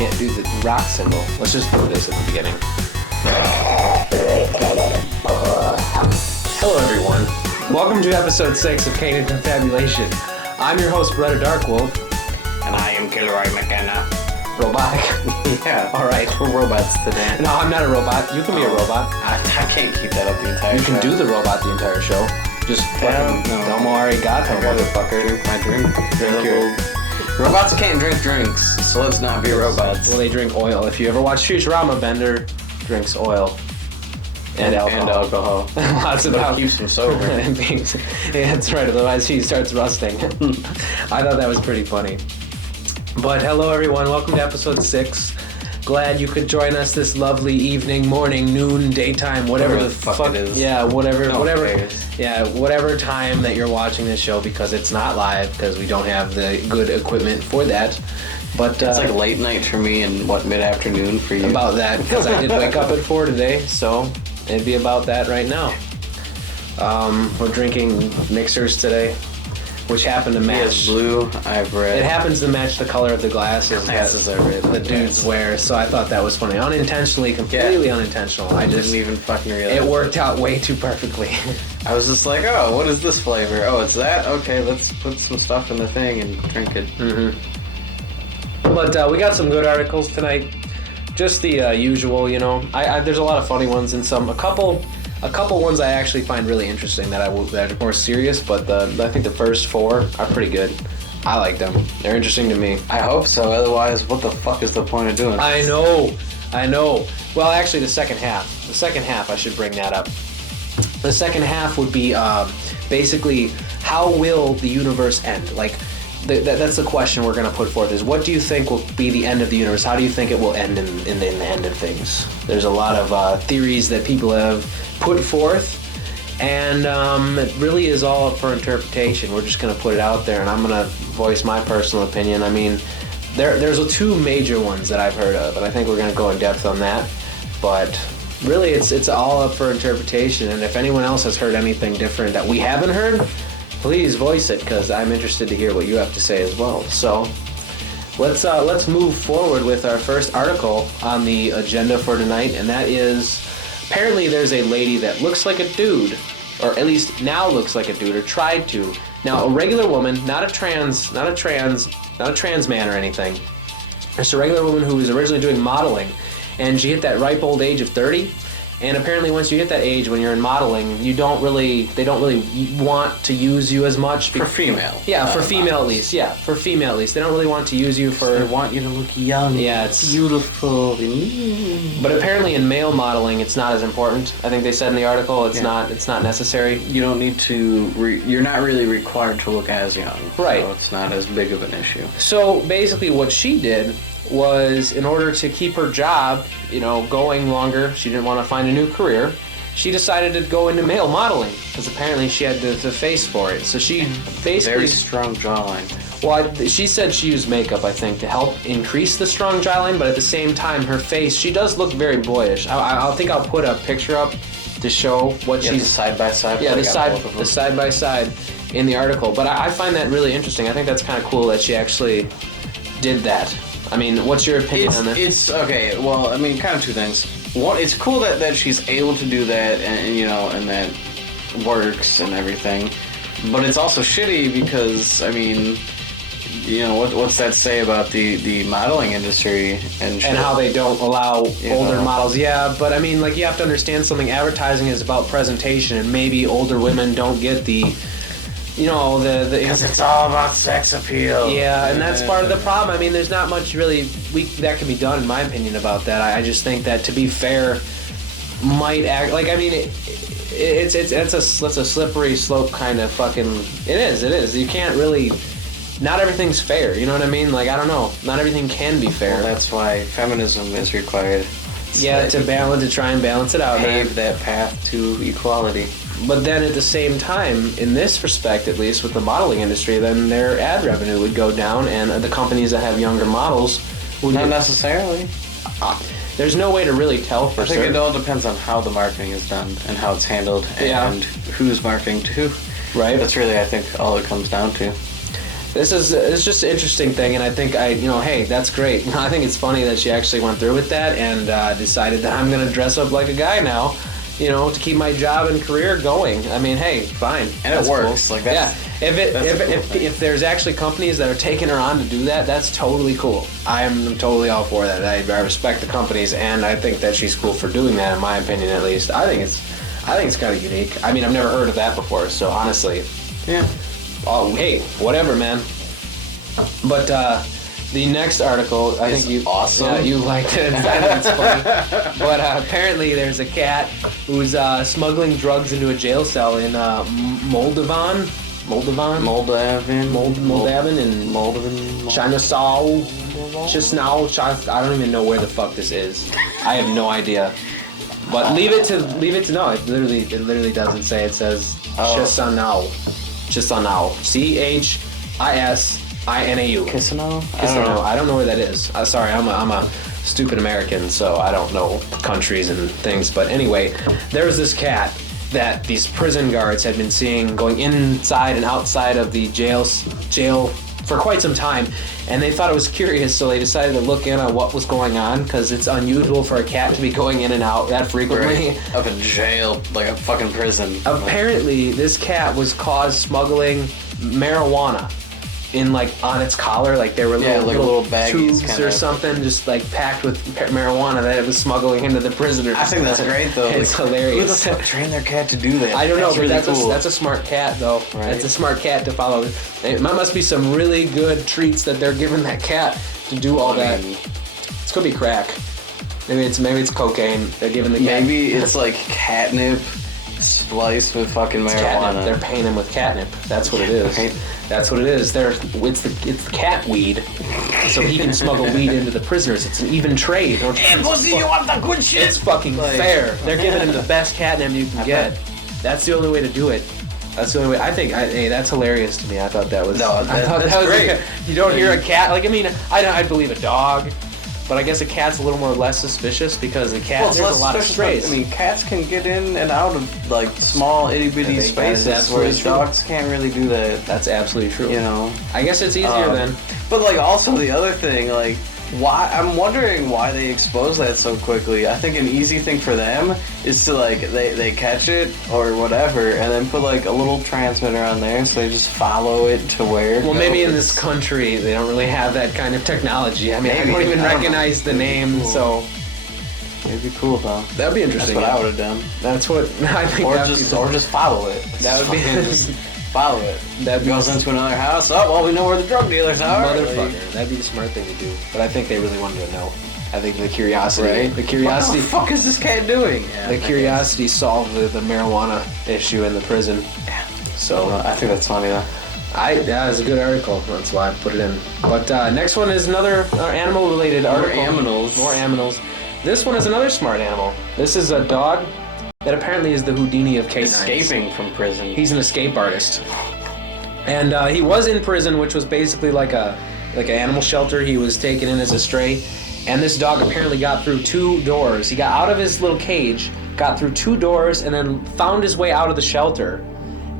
can't do the rock symbol. Let's just do this at the beginning. Hello, everyone. Welcome to episode 6 of Canid Confabulation. I'm your host, Beretta Darkwolf. And I am Kilroy, McKenna. Robotic. Yeah. Alright. We're robots today. No, I'm not a robot. You can be a robot. I can't keep that up the entire show. You can do the robot the entire show. Just fucking Domo arigato, motherfucker. My drink. Robots can't drink drinks, so let's not be robots. Well, they drink oil. If you ever watch Futurama, Bender drinks oil. And alcohol. Lots of alcohol. Keeps him sober. Yeah, that's right. Otherwise, he starts rusting. I thought that was pretty funny. But hello, everyone. Welcome to episode 6. Glad you could join us this lovely evening, morning, noon, daytime, whatever the fuck it is. Yeah, whatever. Cares. Yeah, whatever time that you're watching this show, because it's not live, because we don't have the good equipment for that. But it's like late night for me and mid-afternoon for you. About that, because I did wake up at 4 today, so it'd be about that right now. We're drinking mixers today, which happen to match. Blue, I have red. It happens to match the color of the glasses that the dudes wear, so I thought that was funny. Unintentionally, completely unintentional. I didn't even fucking realize. It worked out way too perfectly. I was just like, oh, what is this flavor? Oh, it's that? Okay, let's put some stuff in the thing and drink it. Mm-hmm. But we got some good articles tonight. Just the usual, you know. There's a lot of funny ones and a couple ones I actually find really interesting that are more serious. But I think the first 4 are pretty good. I like them. They're interesting to me. I hope so. Otherwise, what the fuck is the point of doing this? I know. Well, actually, the second half. I should bring that up. The second half would be basically how will the universe end? Like. That's the question we're going to put forth is what do you think will be the end of the universe? How do you think it will end in the end of things? There's a lot of theories that people have put forth, and it really is all up for interpretation. We're just going to put it out there, and I'm going to voice my personal opinion. I mean, there's 2 major ones that I've heard of, and I think we're going to go in depth on that. But really, it's all up for interpretation, and if anyone else has heard anything different that we haven't heard, please voice it, because I'm interested to hear what you have to say as well. So let's move forward with our first article on the agenda for tonight, and that is apparently there's a lady that looks like a dude, or at least now looks like a dude, or tried to. Now, a regular woman, not a trans man or anything. Just a regular woman who was originally doing modeling, and she hit that ripe old age of 30. And apparently, once you hit that age, when you're in modeling, they don't really want to use you as much. For female. Yeah, for female models. At least. Yeah, for female at least. They don't really want to use you for... They want you to look young. Yeah, it's beautiful. But apparently in male modeling, it's not as important. I think they said in the article it's not necessary. You don't need to... you're not really required to look as young. Right. So it's not as big of an issue. So basically what she did was, in order to keep her job, going longer, she didn't want to find a new career, she decided to go into male modeling, because apparently she had the face for it. So she basically... Very strong jawline. Well, she said she used makeup, I think, to help increase the strong jawline, but at the same time, her face, she does look very boyish. I think I'll put a picture up to show what she's... side-by-side? Yeah, the side-by-side in the article. But I find that really interesting. I think that's kind of cool that she actually did that. I mean, what's your opinion on that? It's okay. Well, I mean, kind of 2 things. One, it's cool that she's able to do that, and that works and everything. But it's also shitty because, I mean, what's that say about the modeling industry and how they don't allow older models? Yeah, but I mean, like, you have to understand something. Advertising is about presentation, and maybe older women don't get the... because it's all about sex appeal. Yeah, and that's part of the problem. I mean, there's not much really that can be done, in my opinion, about that. I just think that, to be fair, might act like, I mean, it's a slippery slope kind of fucking. It is. You can't really. Not everything's fair. You know what I mean? Like, I don't know. Not everything can be fair. Well, that's why feminism is required. To try and balance it out. Pave that path to equality. But then at the same time, in this respect, at least with the modeling industry, then their ad revenue would go down, and the companies that have younger models would... Not necessarily. There's no way to really tell for certain. I think it all depends on how the marketing is done and how it's handled and who's marketing to who. Right. That's really, I think, all it comes down to. it's just an interesting thing, and I think hey, that's great. I think it's funny that she actually went through with that and decided that I'm gonna dress up like a guy now, to keep my job and career going. I mean, hey, fine, and it works. Cool. Like that. Yeah, if there's actually companies that are taking her on to do that, that's totally cool. I'm totally all for that. I respect the companies, and I think that she's cool for doing that. In my opinion, at least, I think it's kind of unique. I mean, I've never heard of that before, so honestly, yeah. Oh, hey, whatever, man. But the next article, I think you awesome. Yeah, you liked it. I think it's funny. But apparently, there's a cat who's smuggling drugs into a jail cell in Moldovan, in Chisinau. I don't even know where the fuck this is. I have no idea. But leave it to no. It literally doesn't say. It says Chisinau. Chisinau. Chisinau. Chisinau? I don't know where that is. Sorry, I'm a stupid American, so I don't know countries and things. But anyway, there was this cat that these prison guards had been seeing going inside and outside of the jail for quite some time, and they thought it was curious, so they decided to look in on what was going on, because it's unusual for a cat to be going in and out that frequently. Right. Of a jail, like a fucking prison. Apparently, this cat was caught smuggling marijuana in on its collar, there were little baggies tubes or something, just packed with marijuana that it was smuggling into the prisoners. I think that's great though. It's hilarious. Who the fuck trained their cat to do that? I don't know, but really cool. That's a smart cat though. Right. That's a smart cat to follow. It must be some really good treats that they're giving that cat to do all that. It's gonna be crack. Maybe it's cocaine. They're giving the cat. Maybe it's catnip spliced with fucking marijuana. Catnip. They're paying him with catnip. That's what it is. Right. That's what it is. It's the cat weed, so he can smuggle weed into the prisoners. It's an even trade. Hey, pussy, you want the good shit? It's fucking fair. They're giving him the best catnip you can get. That's the only way to do it. That's the only way. I think. Hey, that's hilarious to me. I thought that was. No, that was great. You don't hear a cat. I'd believe a dog. But I guess a cat's a little more less suspicious because the cat, there's a lot of strays. Cats can get in and out of small itty bitty spaces, whereas dogs can't really do that. That's absolutely true. I guess it's easier then. But also the other thing, why I'm wondering why they expose that so quickly. I think an easy thing for them is to they catch it or whatever and then put a little transmitter on there so they just follow it to where it goes. Maybe in this country they don't really have that kind of technology. I mean, I don't even recognize the name, cool. So it'd be cool though. That'd be interesting. That's what I would have done. That's what I think. Or just follow it. That would be just follow it. That goes into another house. Oh, well, we know where the drug dealers are. Motherfucker. That'd be the smart thing to do. But I think they really wanted to know. I think the curiosity. Right? The curiosity. What the fuck is this cat doing? Yeah, the curiosity solved the marijuana issue in the prison. Yeah. So I think that's funny though. That was a good article. That's why I put it in. But next one is another animal-related article. More aminals. This one is another smart animal. This is a dog that apparently is the Houdini of canines. Escaping from prison. He's an escape artist. And he was in prison, which was basically like an animal shelter. He was taken in as a stray. And this dog apparently got through 2 doors. He got out of his little cage, got through 2 doors, and then found his way out of the shelter.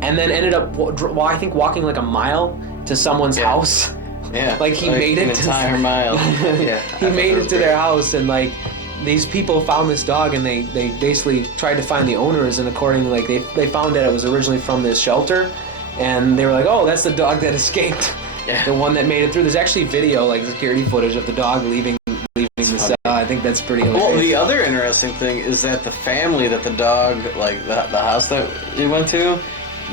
And then ended up, I think, walking a mile to someone's house. Yeah. He made it an entire mile. Yeah. He made it to their house, and these people found this dog, and they basically tried to find the owners, and accordingly, they found that it was originally from this shelter, and they were like, oh, that's the dog that escaped. Yeah. The one that made it through. There's actually video, security footage of the dog leaving the cell. I think that's pretty hilarious. Well, the other interesting thing is that the family that the dog, the house that he went to,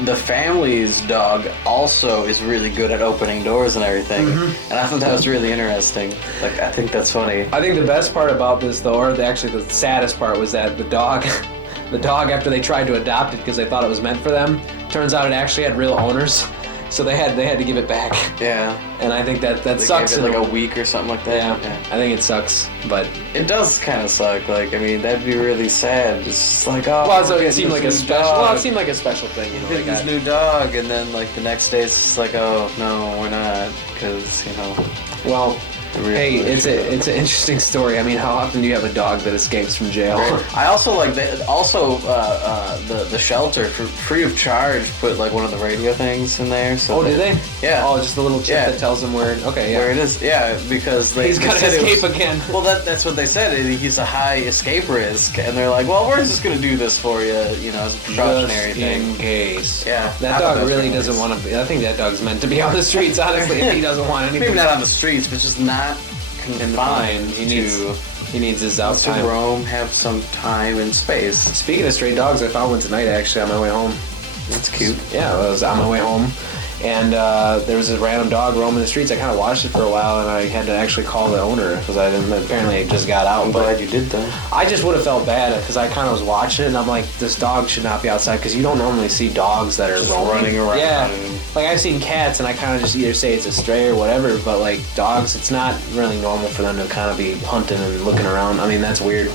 the family's dog also is really good at opening doors and everything. Mm-hmm. And I thought that was really interesting. I think that's funny. I think the best part about this, though, or actually the saddest part, was that the dog, after they tried to adopt it because they thought it was meant for them, turns out it actually had real owners. So they had to give it back. Yeah. And I think that sucks. Gave it a week or something like that. Yeah. I think it sucks, but it does kind of suck. That'd be really sad. It's just oh. Well, so it seemed like a special. Well, it seemed like a special thing. Get this new dog, and then the next day it's just oh no, we're not, because Well, Hey, it's an interesting story. I mean, how often do you have a dog that escapes from jail? I also like that. Also, the shelter for free of charge put like one of the radio things in there. So did they? Yeah. Oh, just a little chip that tells him where. Okay, yeah. Where it is? Yeah, because he's got to escape again. Well, that's what they said. He's a high escape risk, and they're like, well, we're just gonna do this for you, you know, as a precautionary thing. In case. Yeah. That dog really doesn't want to be. I think that dog's meant to be on the streets. Honestly, if he doesn't want anything. Maybe not on the streets, but just not confined. He needs his out time. To roam, have some time and space. Speaking of stray dogs, I found one tonight actually on my way home. That's cute. Yeah, I was on my way home, and there was a random dog roaming the streets. I kind of watched it for a while, and I had to actually call the owner because I didn't. Apparently, it just got out. I'm glad you did though. I just would have felt bad because I kind of was watching it, and I'm like, this dog should not be outside because you don't normally see dogs that are just running around. Yeah, like I've seen cats, and I kind of just either say it's a stray or whatever. But like dogs, it's not really normal for them to kind of be hunting and looking around. I mean, that's weird.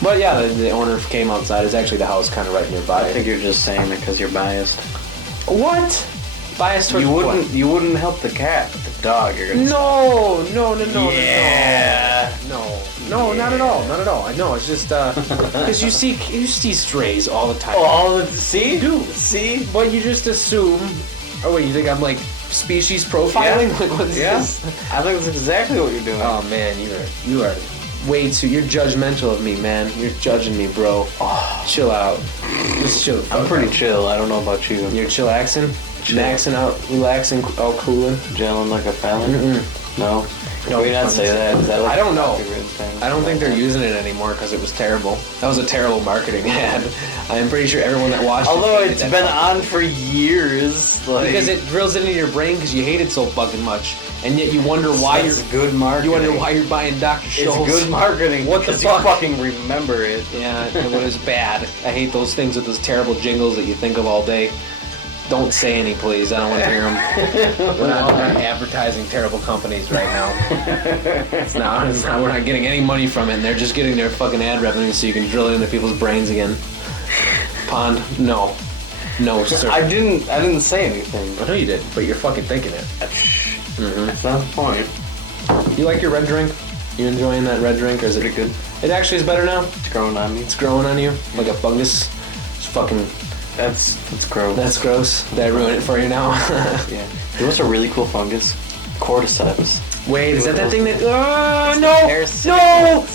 But yeah, the owner came outside. It's actually the house kind of right nearby. I think you're just saying it because you're biased. What? Biased towards what? You wouldn't help the cat, but the dog. You're gonna No, Yeah. no, not at all, not at all. I know it's just because you see strays all the time. See, You do. see, But you just assume. Oh wait, you think I'm like species profiling? Yeah. Like what's Yeah. this? I think that's exactly what you're doing. Oh man, you are way too. You're judgmental of me, man. You're judging me, bro. Oh, chill out. Just chill. I'm pretty chill. I don't know about you. You're chillaxing, maxing out, relaxing, all cooling. Gelling like a felon? Mm-mm. No. No, we not say that. Is that like I don't know. copyrighted thing? I don't think they're using it anymore because it was terrible. That was a terrible marketing ad. I'm pretty sure everyone that watched Although it hated it's that been fucking- on for years, like, because it drills it into your brain because you hate it so fucking much, and yet you wonder why that's good marketing. you wonder why you're buying Dr. Scholl's. It's good marketing. What the because fuck? You fucking remember it. Yeah, it was bad. I hate those things with those terrible jingles that you think of all day. Don't say any, please. I don't want to hear them. We're not advertising terrible companies right now. It's not. We're not getting any money from it. And they're just getting their fucking ad revenue so you can drill it into people's brains again. Pond, no, sir. I didn't say anything. I know you did, but you're fucking thinking it. That's not the point. You like your red drink? You enjoying that red drink, or is it Pretty good. It actually is better now. It's growing on me. It's growing on you like a fungus. It's fucking. That's gross. That's gross. Did I ruin it for you now? Yeah. You know what's a really cool fungus? Cordyceps. Wait, is that thing that? Parasitic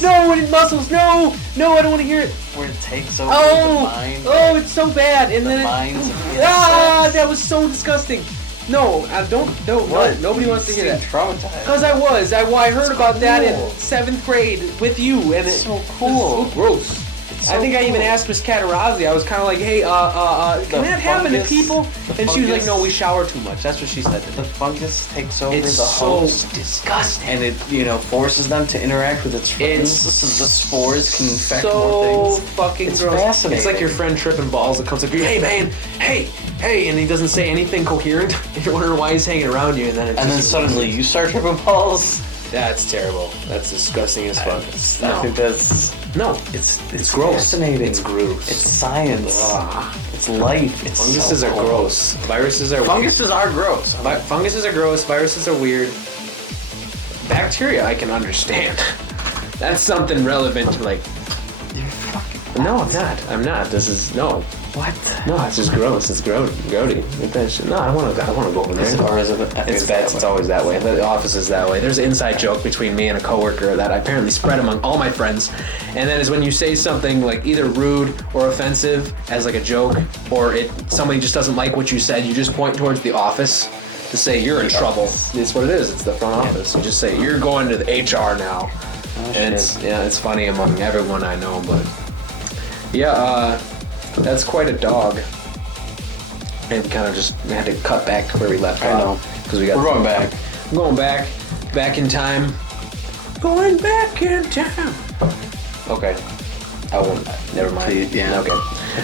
no, muscles, no, I don't want to hear it. Where it takes over the mind. It's so bad, and The then minds of that was so disgusting. No, I don't. No, What? nobody wants to hear that. Traumatized. Cause I heard about that in cool. 7th grade with you, and It's it's so cool. so gross. so I think I even cool. asked Miss Catarazi. I was kind of like, hey, can that happen to fungus- people? the And she was like, fungus- no, we shower too much. That's what she said to The me. fungus takes over It's the so host, disgusting. and it forces them to interact with its friends. The spores can infect so more things. fucking It's gross. fascinating. It's like your friend tripping balls that comes up to you, hey man, hey, and he doesn't say anything coherent. You're wondering why he's hanging around you, and then Suddenly you start tripping balls. that's terrible. That's disgusting as fuck. I think that's it's gross. fascinating. It's gross. It's science. Ugh. It's life. It's Funguses so are cool. gross. Viruses are Funguses are gross. Funguses are gross. Viruses are weird. Bacteria, I can understand. That's something relevant to like. You're fucking. No, I'm not. This is no. What? No, it's just gross. It's grody. That shit. No, I want to go over there. Or is it? It's always that way. The office is that way. There's an inside joke between me and a coworker that I apparently spread among all my friends, and that is when you say something like either rude or offensive as like a joke, or somebody just doesn't like what you said, you just point towards the office to say you're in trouble. It's what it is. It's the front office. You just say you're going to the HR now, and it's funny among everyone I know. But yeah, that's quite a dog. And kind of just had to cut back where we left off. I know. Because we're going back. I'm going back in time. Going back in time. Okay. I won't. Never mind. Yeah. Okay.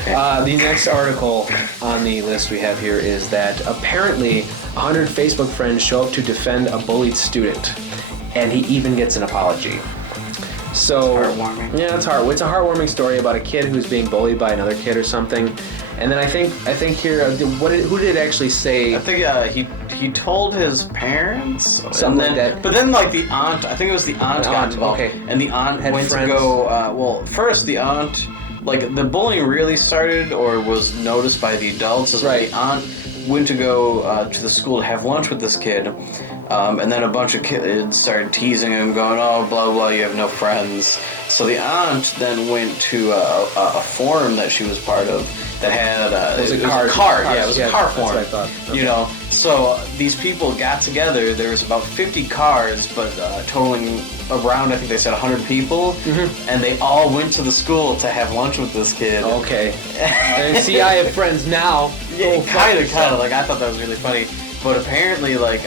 The next article on the list we have here is that apparently 100 Facebook friends show up to defend a bullied student, and he even gets an apology. So heartwarming. Yeah, it's a heartwarming story about a kid who's being bullied by another kid or something. And then I think here, who did it actually say? I think he told his parents. Something like that. But then, like, the aunt, I think it was the aunt got involved. Okay. And the aunt Had went friends. to go, well, first the aunt, like, the bullying really started or was noticed by the adults is when Right. the aunt went to go to the school to have lunch with this kid. And then a bunch of kids started teasing him, going, oh, blah, blah, you have no friends. So the aunt then went to a forum that she was part of that had... It was a card. card. Yeah, it was a car forum. That's what I thought. You know, so these people got together. There was about 50 cards, but totaling around, I think they said 100 people. Mm-hmm. And they all went to the school to have lunch with this kid. Okay. And see, I have friends now. Yeah, kind of. Like, I thought that was really funny. But apparently, like,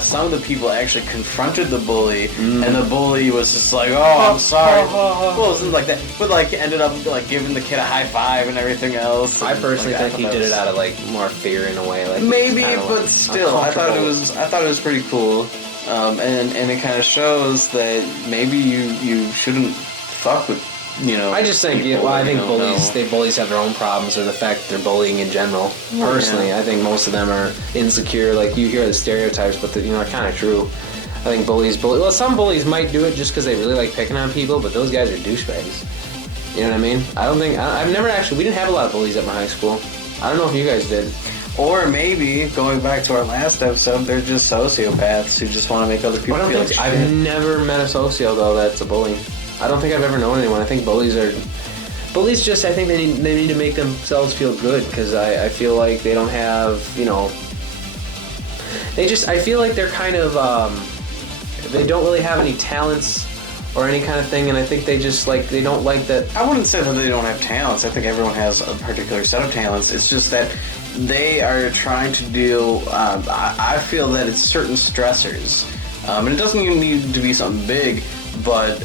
some of the people actually confronted the bully, and the bully was just like, oh, I'm sorry. Well, it wasn't like that. But, like, ended up, like, giving the kid a high five and everything else. I And, personally like, think he did it out of, like, more fear in a way. Like, maybe, kinda, but like, still, I thought it was pretty cool. And it kind of shows that maybe you shouldn't fuck with, you know. I just think, people I that think you don't bullies, know. bullies have their own problems, or the fact that they're bullying in general. Personally, I think most of them are insecure. Like, you hear the stereotypes, but they're kind of true. I think bullies. Well, some bullies might do it just because they really like picking on people, but those guys are douchebags. You know what I mean? I've never actually. We didn't have a lot of bullies at my high school. I don't know if you guys did. Or maybe, going back to our last episode, they're just sociopaths who just want to make other people feel like shit. I've never met a socio though that's a bully. I don't think I've ever known anyone. I think bullies just, I think they need to make themselves feel good, because I feel like they don't have, I feel like they're kind of, they don't really have any talents or any kind of thing, and I think they just, like, they don't like that. I wouldn't say that they don't have talents. I think everyone has a particular set of talents. It's just that they are trying to deal, I feel that it's certain stressors. And it doesn't even need to be something big, but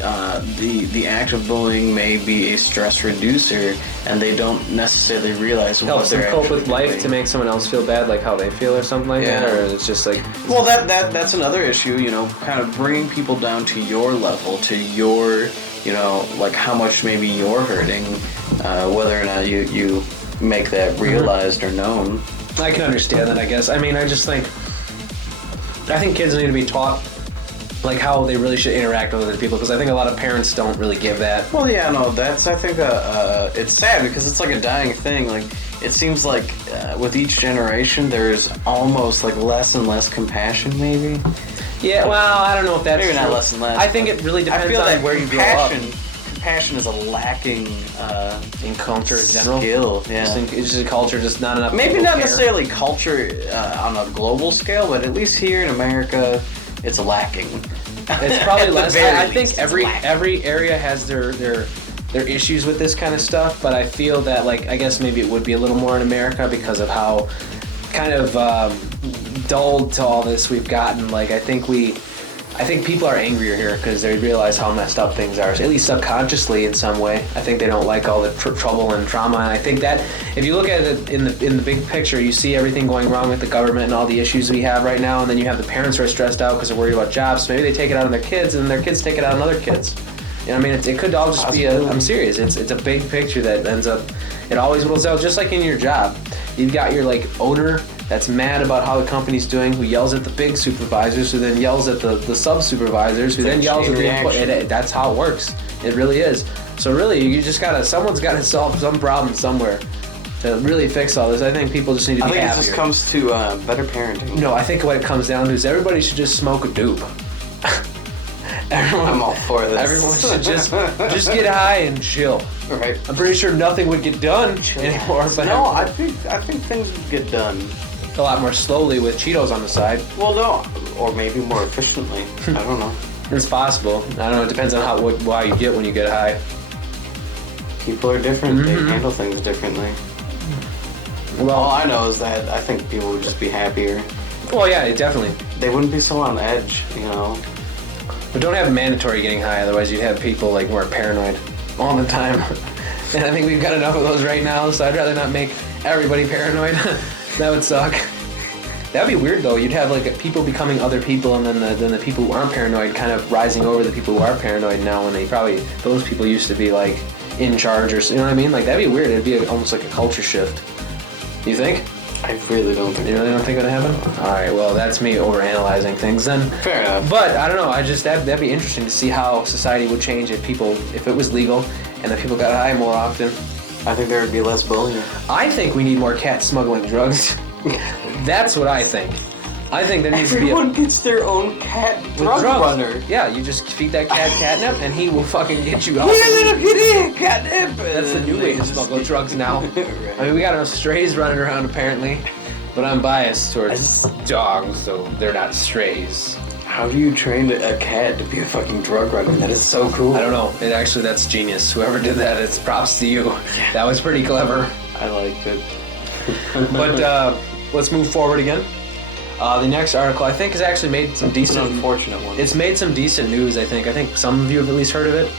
the act of bullying may be a stress reducer, and they don't necessarily realize what Helps them they're cope with actually life doing. to make someone else feel bad, like how they feel or something like that, or it's just like... Well, that's another issue, kind of bringing people down to your level, to your, like how much maybe you're hurting, whether or not you make that realized or known. I can understand that, I guess. I mean, I think kids need to be taught, like, how they really should interact with other people, because I think a lot of parents don't really give that. Well, yeah, no, that's, I think, it's sad because it's like a dying thing. Like, it seems like with each generation there's almost like less and less compassion, maybe. Yeah, well, I don't know if that's maybe not true. less and less. I think it really depends on where you grow up. Compassion is a lacking In culture in general. skill. Yeah. It's just a culture, just not enough Maybe people not care. necessarily culture on a global scale, but at least here in America, it's lacking. It's probably At the less. very I least, think it's every lacking. area has their issues with this kind of stuff, but I feel that, like, I guess maybe it would be a little more in America because of how kind of dulled to all this we've gotten. Like, I think people are angrier here because they realize how messed up things are, at least subconsciously in some way. I think they don't like all the trouble and trauma, and I think that if you look at it in the big picture, you see everything going wrong with the government and all the issues we have right now, and then you have the parents who are stressed out because they're worried about jobs, so maybe they take it out on their kids, and then their kids take it out on other kids. You know what I mean? It could all just be I'm serious. It's a big picture that ends up, it always whittles out, just like in your job. You've got your, like, owner that's mad about how the company's doing, who yells at the big supervisors, who then yells at the sub-supervisors, who then yells at the employee. That's how it works. It really is. So really, you just someone's got to solve some problem somewhere to really fix all this. I think people just need to be happier. I think it just comes to better parenting. No, I think what it comes down to is everybody should just smoke a doop. I'm all for this. Everyone should just get high and chill. Right. I'm pretty sure nothing would get done anymore. But No, I think things would get done a lot more slowly with Cheetos on the side. Well, no, or maybe more efficiently. I don't know. It's possible. I don't know. It depends on why you get when you get high. People are different. Mm-hmm. They handle things differently. Well, All I know is that I think people would just be happier. well, yeah, definitely. They wouldn't be so on edge, But don't have mandatory getting high, otherwise you'd have people, like, more paranoid all the time. And I think we've got enough of those right now, so I'd rather not make everybody paranoid. That would suck. That'd be weird, though. You'd have, like, people becoming other people, and then the people who aren't paranoid kind of rising over the people who are paranoid now, when those people used to be, like, in charge, or, you know what I mean? Like, that'd be weird. It'd be almost like a culture shift. You think? I really don't think. You really don't think it would happen? All right. Well, that's me overanalyzing things then. Fair enough. But I don't know. That'd be interesting to see how society would change if it was legal and that people got high more often. I think there would be less bullying. I think we need more cats smuggling drugs. That's what I think. I think there needs Everyone to be gets their own cat drug drugs. runner. Yeah, you just feed that cat catnip and he will fucking get you out. Catnip. That's the new way to smuggle drugs now. I mean, we got enough strays running around apparently, but I'm biased towards dogs, so they're not strays. How do you train a cat to be a fucking drug runner? That is so cool. I don't know. That's genius. Whoever did that, it's props to you. Yeah. That was pretty clever. I liked it. But let's move forward again. The next article, I think, has actually made some decent... It's an unfortunate one. It's made some decent news, I think. I think some of you have at least heard of it.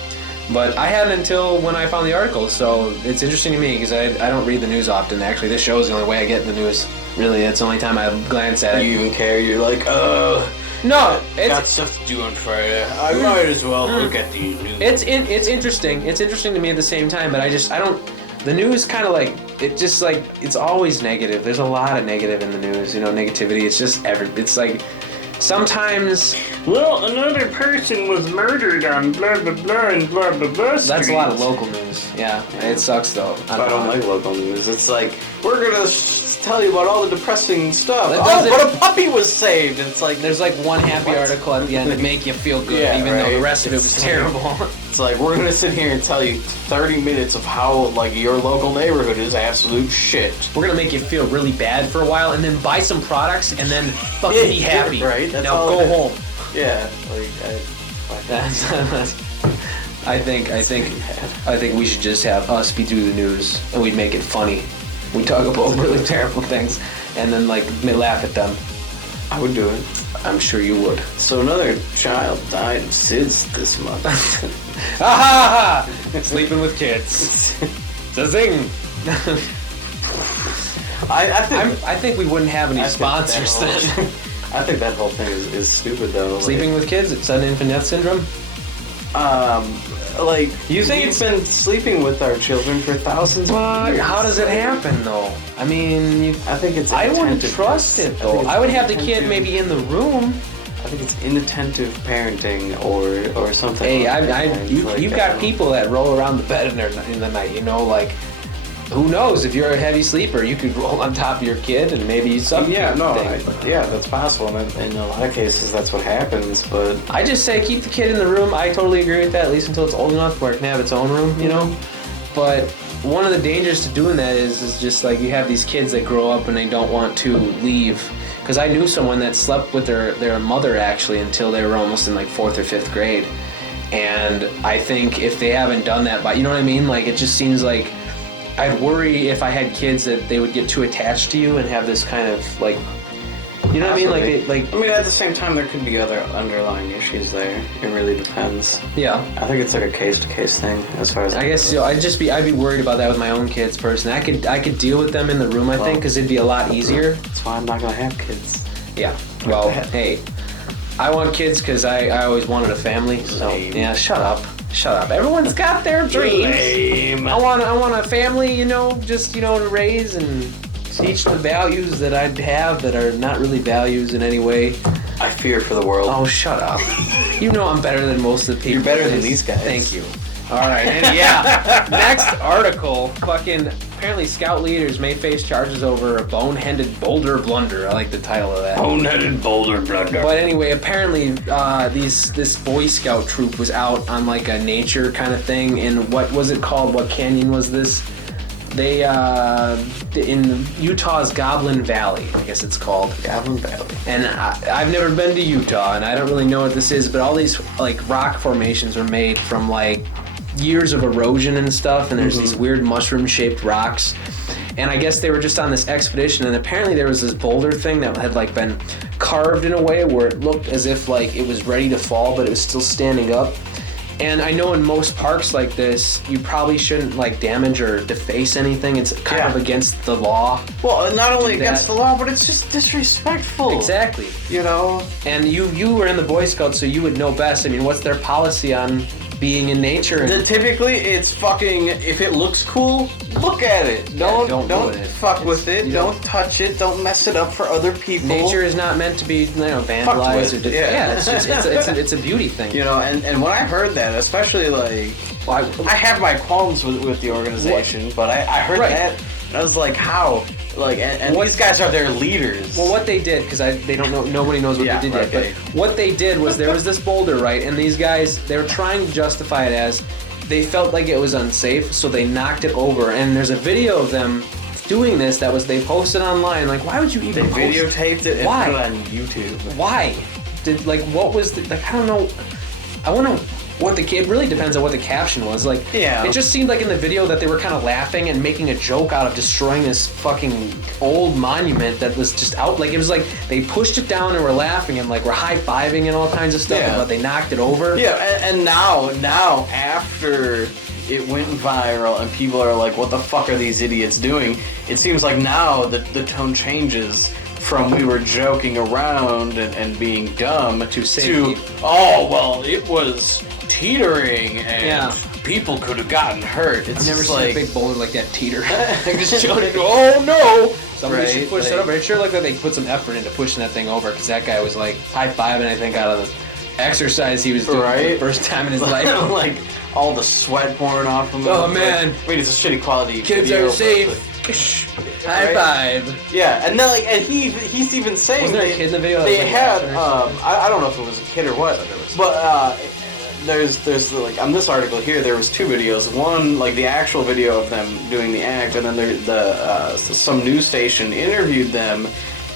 But I hadn't until when I found the article, so it's interesting to me because I don't read the news often. Actually, this show is the only way I get the news. Really, it's the only time I glance at it. Do you even care? You're like, oh... No, it's... got stuff to do on Friday. I might as well look at the news. It's interesting. It's interesting to me at the same time, but I don't... The news kind of like... It just like... It's always negative. There's a lot of negative in the news, negativity. It's just it's like... Sometimes... Well, another person was murdered on blah, blah, blah, and blah, blah, blah street. That's a lot of local news. Yeah, it sucks though. I don't like local news. It's like, we're gonna tell you about all the depressing stuff. But a puppy was saved! And it's like... There's like one happy article at the end to make you feel good, even though the rest of it was terrible. It's like, we're gonna sit here and tell you 30 minutes of how, like, your local neighborhood is absolute shit. We're gonna make you feel really bad for a while, and then buy some products, and then fucking be happy. Right? That's now go home. Yeah, I think we should just have us be through the news, and we'd make it funny. We talk about really terrible things, and then laugh at them. I would do it. I'm sure you would. So another child died of SIDS this month. Ha ha ha! Sleeping with kids. Zing. I think we wouldn't have any sponsors then. I think that whole thing is stupid though. Sleeping with kids, sudden infant death syndrome. You think you've been sleeping with our children for thousands of years? How does it happen though? I mean, I think it's. I wouldn't trust it though. I would have the kid maybe in the room. I think it's inattentive parenting or something. Hey, you've got people that roll around the bed in the night. Who knows? If you're a heavy sleeper, you could roll on top of your kid and maybe something. Yeah, that's possible. And in a lot of cases, that's what happens. But I just say keep the kid in the room. I totally agree with that, at least until it's old enough where it can have its own room, But one of the dangers to doing that is just like you have these kids that grow up and they don't want to leave. Because I knew someone that slept with their mother actually until they were almost in like 4th or 5th grade. And I think if they haven't done that, you know what I mean? Like it just seems like I'd worry if I had kids that they would get too attached to you and have this kind of like, you know what I mean? I mean, at the same time, there could be other underlying issues there. It really depends. Yeah. I think it's like a case-to-case thing as far as I guess I'd be worried about that with my own kids personally. I could deal with them in the room, I think, because it'd be a lot easier. That's why I'm not gonna have kids. Yeah. Well, hey, I want kids because I always wanted a family. So yeah, shut up. Everyone's got their dreams. Lame. I want a family, to raise and teach the values that I'd have that are not really values in any way. I fear for the world. Oh, shut up. I'm better than most of the people. You're better than these guys. Thank you. All right, and yeah, next article, apparently scout leaders may face charges over a boneheaded Boulder Blunder. I like the title of that. Boneheaded Boulder Blunder. But anyway, apparently this Boy Scout troop was out on like a nature kind of thing in, what was it called? What canyon was this? They, in Utah's Goblin Valley, I guess it's called. Goblin Valley. And I've never been to Utah, and I don't really know what this is, but all these like rock formations are made from like years of erosion and stuff, and there's these weird mushroom-shaped rocks. And I guess they were just on this expedition, and apparently there was this boulder thing that had like been carved in a way where it looked as if like it was ready to fall, but it was still standing up. And I know in most parks like this, you probably shouldn't like damage or deface anything. It's kind of against the law. Well, not only against the law, but it's just disrespectful. Exactly. You know? And you were in the Boy Scouts, so you would know best. I mean, what's their policy on being in nature. And Typically, it's fucking. If it looks cool, look at it. Don't ruin it. fuck with it. Don't touch it. Don't mess it up for other people. Nature is not meant to be, vandalized. Or it's a beauty thing. And when I heard that, especially like, I have my qualms with the organization, but I heard that, and I was like, how? Like, and these guys are their leaders. Well, what they did, because they don't know, nobody knows what they did yet, but what they did was there was this boulder, right, and these guys, they were trying to justify it as they felt like it was unsafe, so they knocked it over, and there's a video of them doing this they posted online. Like, why would you even videotaped it and why? put it on YouTube? Why? What was I don't know. I want to. It really depends on what the caption was. Like, it just seemed like in the video that they were kind of laughing and making a joke out of destroying this fucking old monument that was just out. Like, it was like they pushed it down and were laughing and like were high-fiving and all kinds of stuff, but they knocked it over. Yeah, and now after it went viral and people are like, what the fuck are these idiots doing? It seems like now the tone changes from we were joking around and being dumb to oh, well, it was teetering and people could have gotten hurt. I've never seen a big boulder like that teeter. Just joking. Oh no! Somebody should push that over. It's sure like that they put some effort into pushing that thing over, because that guy was like high-fiving, I think, out of the exercise he was doing for the first time in his life. Like all the sweat pouring off him. Oh man! Wait, it's a shitty quality. Kids video, are safe. High five. Yeah, and then he's even saying wasn't there a kid in the video? They had I don't know if it was a kid or what, but there's like on this article here there was two videos. One like the actual video of them doing the act, and then some news station interviewed them,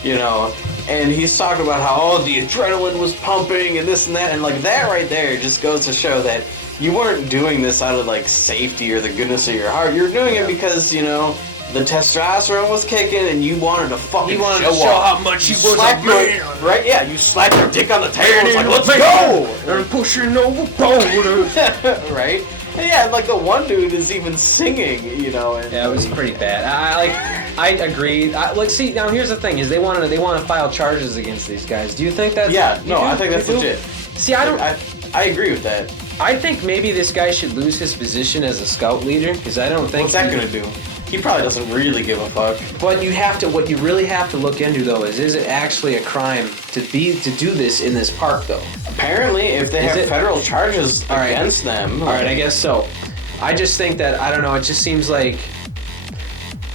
and he's talking about how the adrenaline was pumping and this and that, and like that right there just goes to show that you weren't doing this out of like safety or the goodness of your heart. You're doing it because the testosterone was kicking, and you wanted to fucking show how much he was a man. Right? Yeah, you slapped your dick on the table. It's like, let's go! And pushing over boulders. Right? And yeah, like the one dude is even singing, And, yeah, it was pretty bad. I agree. See, now here's the thing: is they want to file charges against these guys. Do you think that's? Yeah, no, I think that's legit. See, I don't. I agree with that. I think maybe this guy should lose his position as a scout leader, because I don't think. What's that gonna do? He probably doesn't really give a fuck. But what you really have to look into though is it actually a crime to do this in this park though? Apparently, if they have federal charges against them. All right, I guess so. I just think that I don't know. It just seems like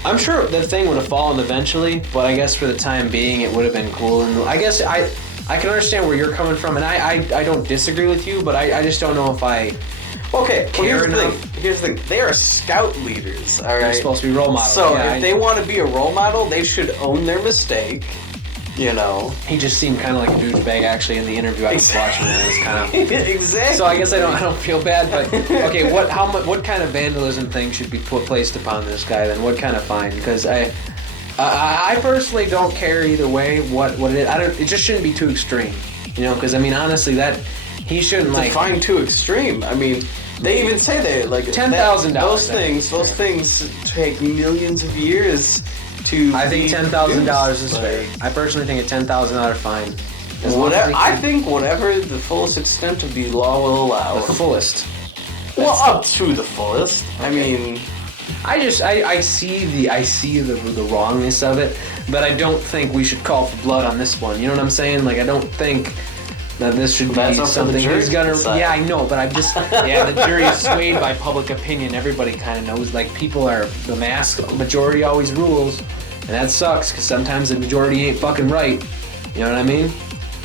I'm sure the thing would have fallen eventually, but I guess for the time being, it would have been cool. And I guess I can understand where you're coming from, and I don't disagree with you, but I just don't know if I. Okay, here's the thing. They are scout leaders, all right? They're supposed to be role models. So if they want to be a role model, they should own their mistake, He just seemed kind of like a douchebag, actually, in the interview I was watching. It was kind of... Exactly. So I guess I don't feel bad, but... Okay, what kind of vandalism thing should be placed upon this guy, then? What kind of fine? Because I personally don't care either way what it is. It just shouldn't be too extreme, Because, honestly, that... He shouldn't, define too extreme. They even say they like $10,000. Those things take millions of years to. I think $10,000 is fair. I personally think a $10,000 fine. I think whatever the fullest extent of the law will allow. The fullest. Up to the fullest. Okay. I see the wrongness of it, but I don't think we should call for blood on this one. You know what I'm saying? Like, I don't think that this should be something he's gonna. Yeah, I know, but the jury is swayed by public opinion. Everybody kind of knows. Like, people are the majority always rules, and that sucks because sometimes the majority ain't fucking right. You know what I mean?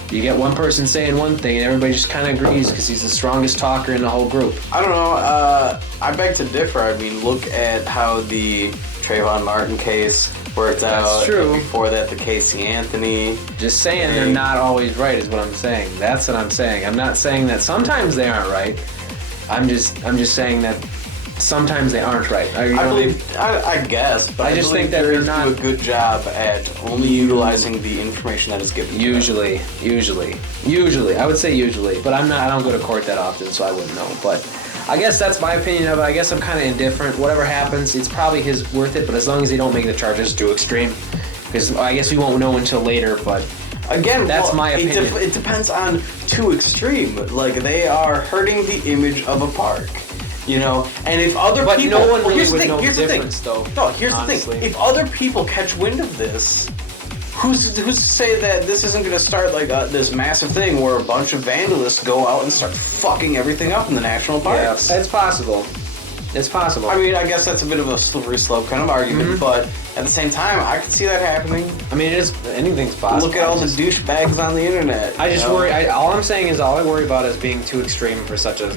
You get one person saying one thing, and everybody just kind of agrees because he's the strongest talker in the whole group. I don't know. I beg to differ. Look at how the Trayvon Martin case worked out. That's true. Before that, the Casey Anthony. Just saying they're not always right is what I'm saying. That's what I'm saying. I'm not saying that sometimes they aren't right. I'm just saying that sometimes they aren't right. I guess, but I just think that they're not do a good job at only utilizing the information that is given. Usually, I would say usually, but I don't go to court that often, so I wouldn't know. But I guess that's my opinion of it. I guess I'm kind of indifferent. Whatever happens, it's probably worth it. But as long as they don't make the charges too extreme, because I guess we won't know until later. But Again, That's my opinion. It depends on too extreme. Like, they are hurting the image of a park. You know, and if other But people, no one really here's the would thing, know here's the the thing. difference, though. No, here's honestly. the thing. If other people catch wind of this, who's to say that this isn't going to start like this massive thing where a bunch of vandalists go out and start fucking everything up in the national parks? Yeah, it's possible. It's possible. I mean, I guess that's a bit of a slippery slope kind of argument, but at the same time, I could see that happening. I mean, anything's possible. Look at all the douchebags on the internet. I just worry. All I'm saying is all I worry about is being too extreme for such a,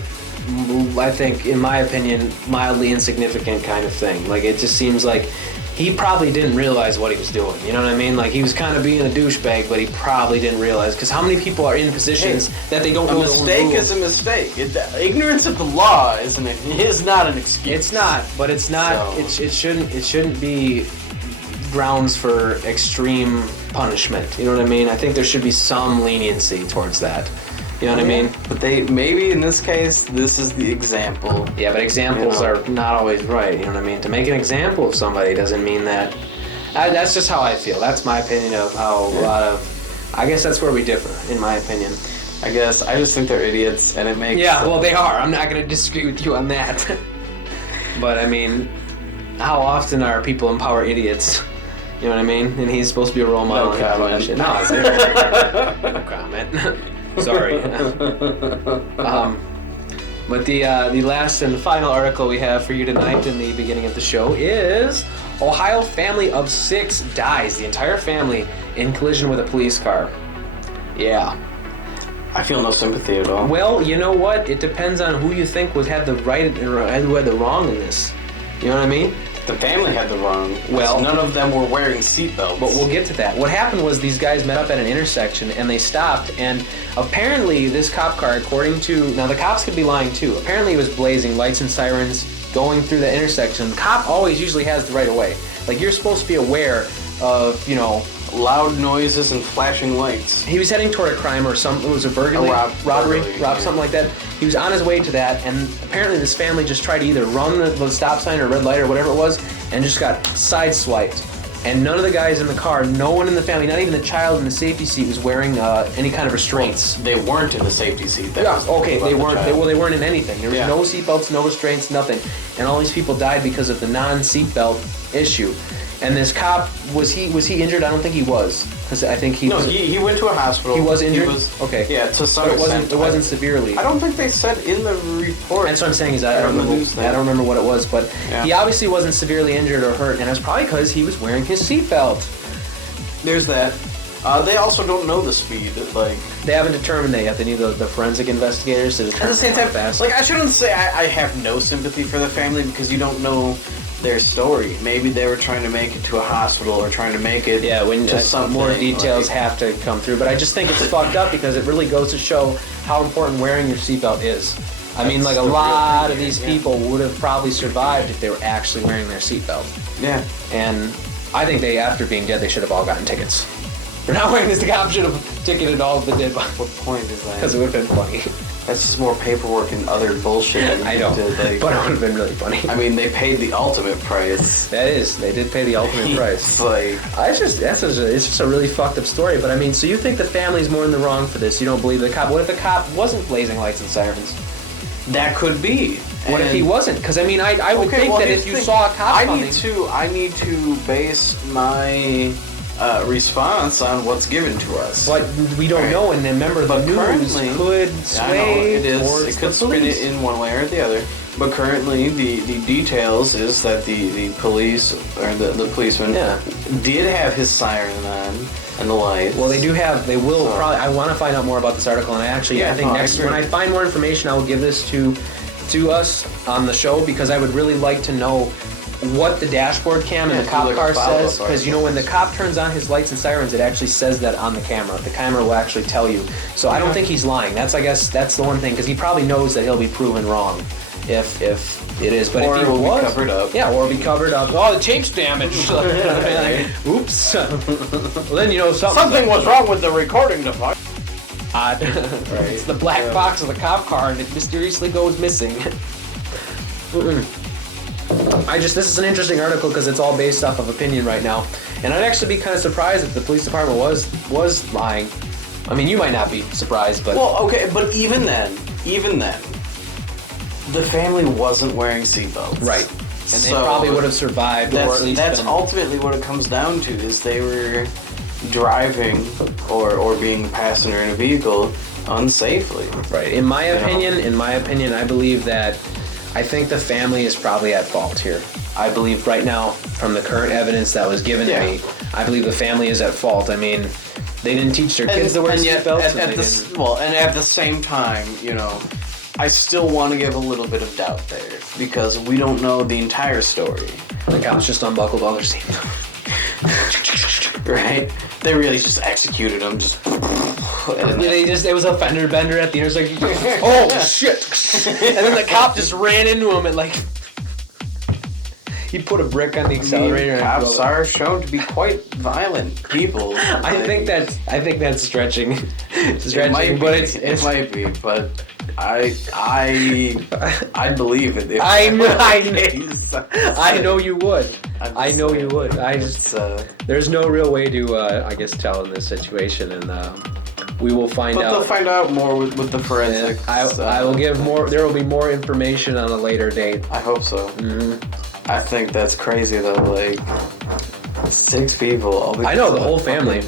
I think, in my opinion, mildly insignificant kind of thing. Like, it just seems like he probably didn't realize what he was doing. You know what I mean? Like, he was kind of being a douchebag, but he probably didn't realize. Because how many people are in positions that they don't know A their own mistake rules? is a mistake. Ignorance of the law is not an excuse. It's not, but it's not. So- It shouldn't be grounds for extreme punishment. You know what I mean? I think there should be some leniency towards that. You know what I mean? But maybe in this case, this is the example. Yeah, but examples You know. are not always right. You know what I mean? To make an example of somebody doesn't mean that. That's just how I feel. That's my opinion of how a lot of. I guess that's where we differ, in my opinion. I guess I just think they're idiots, and it makes. Yeah, well, they are. I'm not going to disagree with you on that. But I mean, how often are people in power idiots? You know what I mean? And he's supposed to be a role model. No comment. Shit. No, it's no comment. Sorry. But the last and final article we have for you tonight in the beginning of the show is Ohio family of 6 dies, the entire family, in collision with a police car. Yeah. I feel no sympathy at all. Well, you know what? It depends on who you think had the right or who had the wrong in this. You know what I mean? The family had the wrong. Well- none of them were wearing seatbelts. But we'll get to that. What happened was these guys met up at an intersection and they stopped, and apparently this cop car, according to... Now, the cops could be lying too. Apparently it was blazing, lights and sirens going through the intersection. The cop always usually has the right of way. Like, you're supposed to be aware of, you know... loud noises and flashing lights. He was heading toward a crime or something. It was a burglary, robbery, something like that. He was on his way to that, and apparently this family just tried to either run the stop sign or red light or whatever it was, and just got sideswiped. And none of the guys in the car, no one in the family, not even the child in the safety seat, was wearing any kind of restraints. They weren't in the safety seat. Yeah, okay, they weren't. They weren't in anything. There was Yeah. no seatbelts, no restraints, nothing. And all these people died because of the non-seatbelt issue. And this cop, was he injured? I don't think he was, because I think he No, was. he went to a hospital. He was injured? Okay. Yeah, to some But extent. it wasn't severely. I don't think they said in the report. That's what I'm saying is I don't remember what it was, but Yeah. he obviously wasn't severely injured or hurt, and it was probably because he was wearing his seatbelt. There's that. They also don't know the speed. Like, They haven't determined that yet. They need the forensic investigators to determine at the same how time, fast. like, I shouldn't say I have no sympathy for the family because you don't know their story. Maybe they were trying to make it to a hospital or trying to make it yeah, when to something. more details like, have to come through. But I just think it's fucked up because it really goes to show how important wearing your seatbelt is. I mean, like, a the real lot thing of here, these yeah. people would have probably survived if they were actually wearing their seatbelt. Yeah. And I think after being dead, they should have all gotten tickets. They're not wearing this. The cop should have ticketed all of the dead bodies. What point is that? Because it would have been funny. That's just more paperwork and other bullshit. that you I know, did, like- but it would have been really funny. I mean, they paid the ultimate price. That is, they did pay the ultimate price. It's like, It's just a really fucked up story. But I mean, so you think the family's more in the wrong for this? You don't believe the cop? What if the cop wasn't blazing lights and sirens? that could be. What if he wasn't? Because I mean, I would think that if you saw a cop coming, I need to base my response on what's given to us. but we don't know. And remember, the But news currently- could I know sway it is. towards It could the spin police. it in one way or the other. But currently, the details is that the police or the policeman Yeah. did have his siren on and the lights. Well, they will So- probably. I want to find out more about this article, and I think I next agree. when I find more information, I will give this to us on the show because I would really like to know what the dashboard cam and Yeah, the cop do like a car follow-up says. Because you know when the cop turns on his lights and sirens, it actually says that on the camera. The camera will actually tell you. So I don't think he's lying. I guess that's the one thing because he probably knows that he'll be proven wrong if it is. But Or if it he will be was, covered up. Yeah, or it'll be covered up. Oh, the tape's damaged. Oops. Well, then you know something was wrong with the recording device. odd. It's the black Yeah. box of the cop car, and it mysteriously goes missing. This is an interesting article because it's all based off of opinion right now, And I'd actually be kind of surprised if the police department was lying. I mean, you might not be surprised, but... Well, okay, but even then, the family wasn't wearing seatbelts. Right. And they probably would have survived, or at least that's been... ultimately what it comes down to, is they were driving or being a passenger in a vehicle unsafely. Right. In my opinion, I believe that I think the family is probably at fault here. I believe right now, from the current evidence that was given to me, I believe the family is at fault. I mean, they didn't teach their kids to wear seatbelts. And at the same time, you know, I still want to give a little bit of doubt there because we don't know the entire story. The cops just unbuckled all their seatbelts. Right? They really just executed them. It was a fender bender at the end. It was like, oh shit! And then the cop just ran into him and like, he put a brick on the accelerator. Cops are shown to be quite violent people. I think that's stretching. It might be, but I'd believe it. I know you would. I know you would. I just there's no real way to I guess tell in this situation, and we will find out. They'll find out more with the forensics. I will give more. There will be more information on a later date. I hope so. Mm-hmm. I think that's crazy though. Like 6 people. I know the whole family.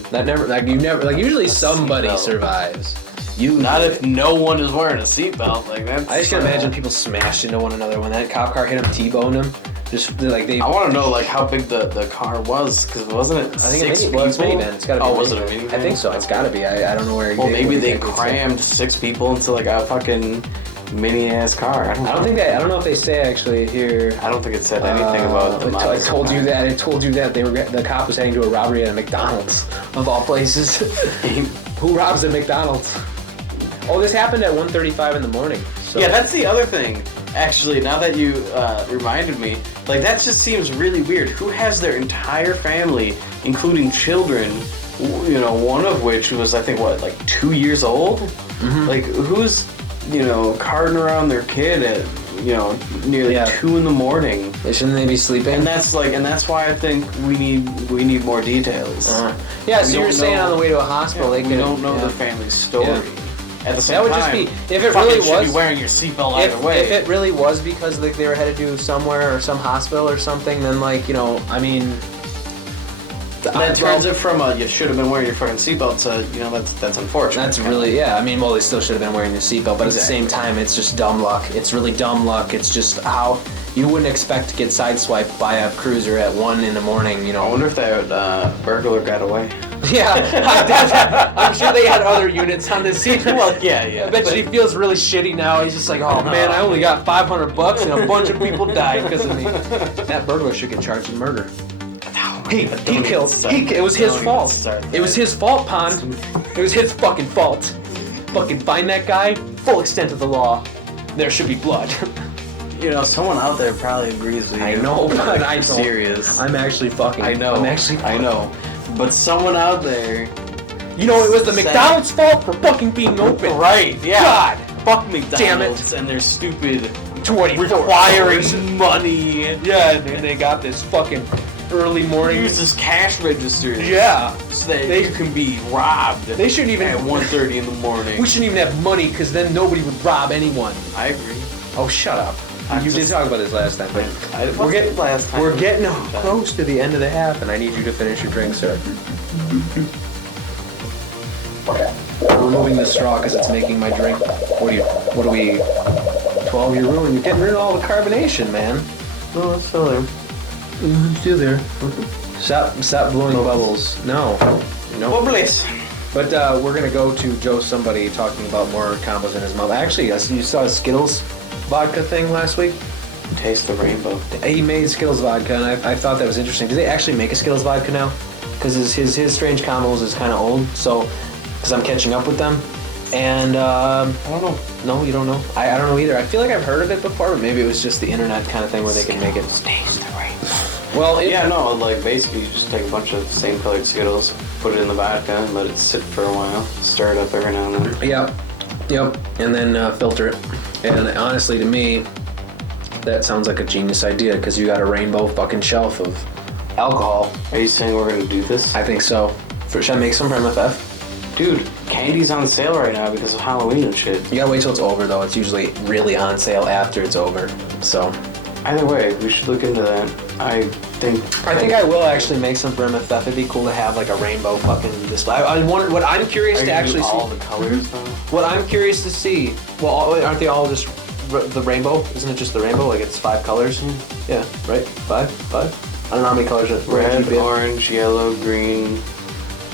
Usually somebody survives. Not if no one is wearing a seatbelt. Like that. I just can imagine people smashed into one another when that cop car hit them, T-boned them. Just like they. I want to know like how big the car was, because wasn't it? I think it's minivan. It's got to be. Oh, was it a minivan? I think so. It's got to be. I don't know where. Well, maybe they crammed 6 people into like a fucking mini ass car. I don't think that. I don't know if they say actually here. I don't think it said anything about the model. I told you that the cop was heading to a robbery at a McDonald's of all places. Who robs at McDonald's? Oh, this happened at 1:35 in the morning. So. Yeah, that's the other thing. Actually, now that you reminded me, like that just seems really weird. Who has their entire family, including children, you know, one of which was I think like 2 years old? Mm-hmm. Like who's, you know, carting around their kid at, you know, nearly 2 in the morning? Shouldn't they be sleeping? And that's why I think we need more details. Yeah, so you're saying on the way to a hospital, we don't know the family's story. Yeah. At the same that would time, just be if it really was. Should be wearing your seatbelt either way. If it really was because like they were headed to somewhere or some hospital or something, then like, you know, I mean. That turns it from you should have been wearing your fucking seatbelt to, you know, that's unfortunate. That's really, I mean, well, they still should have been wearing their seatbelt, but at the same time, it's just dumb luck. It's really dumb luck. It's just how you wouldn't expect to get sideswiped by a cruiser at 1 in the morning, you know. I wonder if that burglar got away. Yeah, I'm sure they had other units on the scene. Well, yeah. I bet he feels really shitty now. He's just like, oh man, I only got $500 and a bunch of people died because of me. That burglar should get charged with murder. He killed. It was his fault. It was his fault, Pond. It was his fucking fault. Fucking find that guy. Full extent of the law. There should be blood. You know, someone out there probably agrees with you. I know, but I'm serious. I'm actually fucking. I know. I know. But someone out there. You know, it was the McDonald's fault for fucking being open. Right, yeah. God. Fuck McDonald's. Damn it. And their stupid 24 requiring money. Yeah, and they got this fucking early morning. Use this cash register. Yeah. So that you can be robbed. They shouldn't even at 1:30 in the morning. We shouldn't even have money because then nobody would rob anyone. I agree. Oh, shut up. You did talk about this last time, but we're getting close to the end of the half, and I need you to finish your drink, sir. I'm removing the straw because it's making my drink. What are we? 12? You're ruining. You're getting rid of all the carbonation, man. No, it's still there. It's still there. Stop blowing bubbles. No. Bubbles. But we're gonna go to Joe Somebody talking about more combos in his mouth. Actually, you saw a Skittles vodka thing last week. Taste the rainbow. He made Skittles vodka, and I thought that was interesting. Do they actually make a Skittles vodka now? Because his Strange Combos is kind of old, so because I'm catching up with them. And I don't know. No, you don't know? I don't know either. I feel like I've heard of it before, but maybe it was just the internet kind of thing where they can make it. Taste the rainbow. Well, like basically you just take a bunch of same colored Skittles, put it in the vodka, and let it sit for a while. Stir it up every now and then. Yep. And then filter it. And honestly, to me, that sounds like a genius idea because you got a rainbow fucking shelf of alcohol. Are you saying we're gonna do this? I think so. Should I make some for MFF? Dude, candy's on sale right now because of Halloween and shit. You gotta wait till it's over, though. It's usually really on sale after it's over. So, either way, we should look into that. I think I will actually make some for MFF. It'd be cool to have like a rainbow fucking display. I wonder what I'm curious to actually see. all the colors though. What I'm curious to see. Well, aren't they all just the rainbow? Isn't it just the rainbow? Like it's 5 colors? Yeah, right. Five. I don't know how many colors. Red, orange, yellow, green,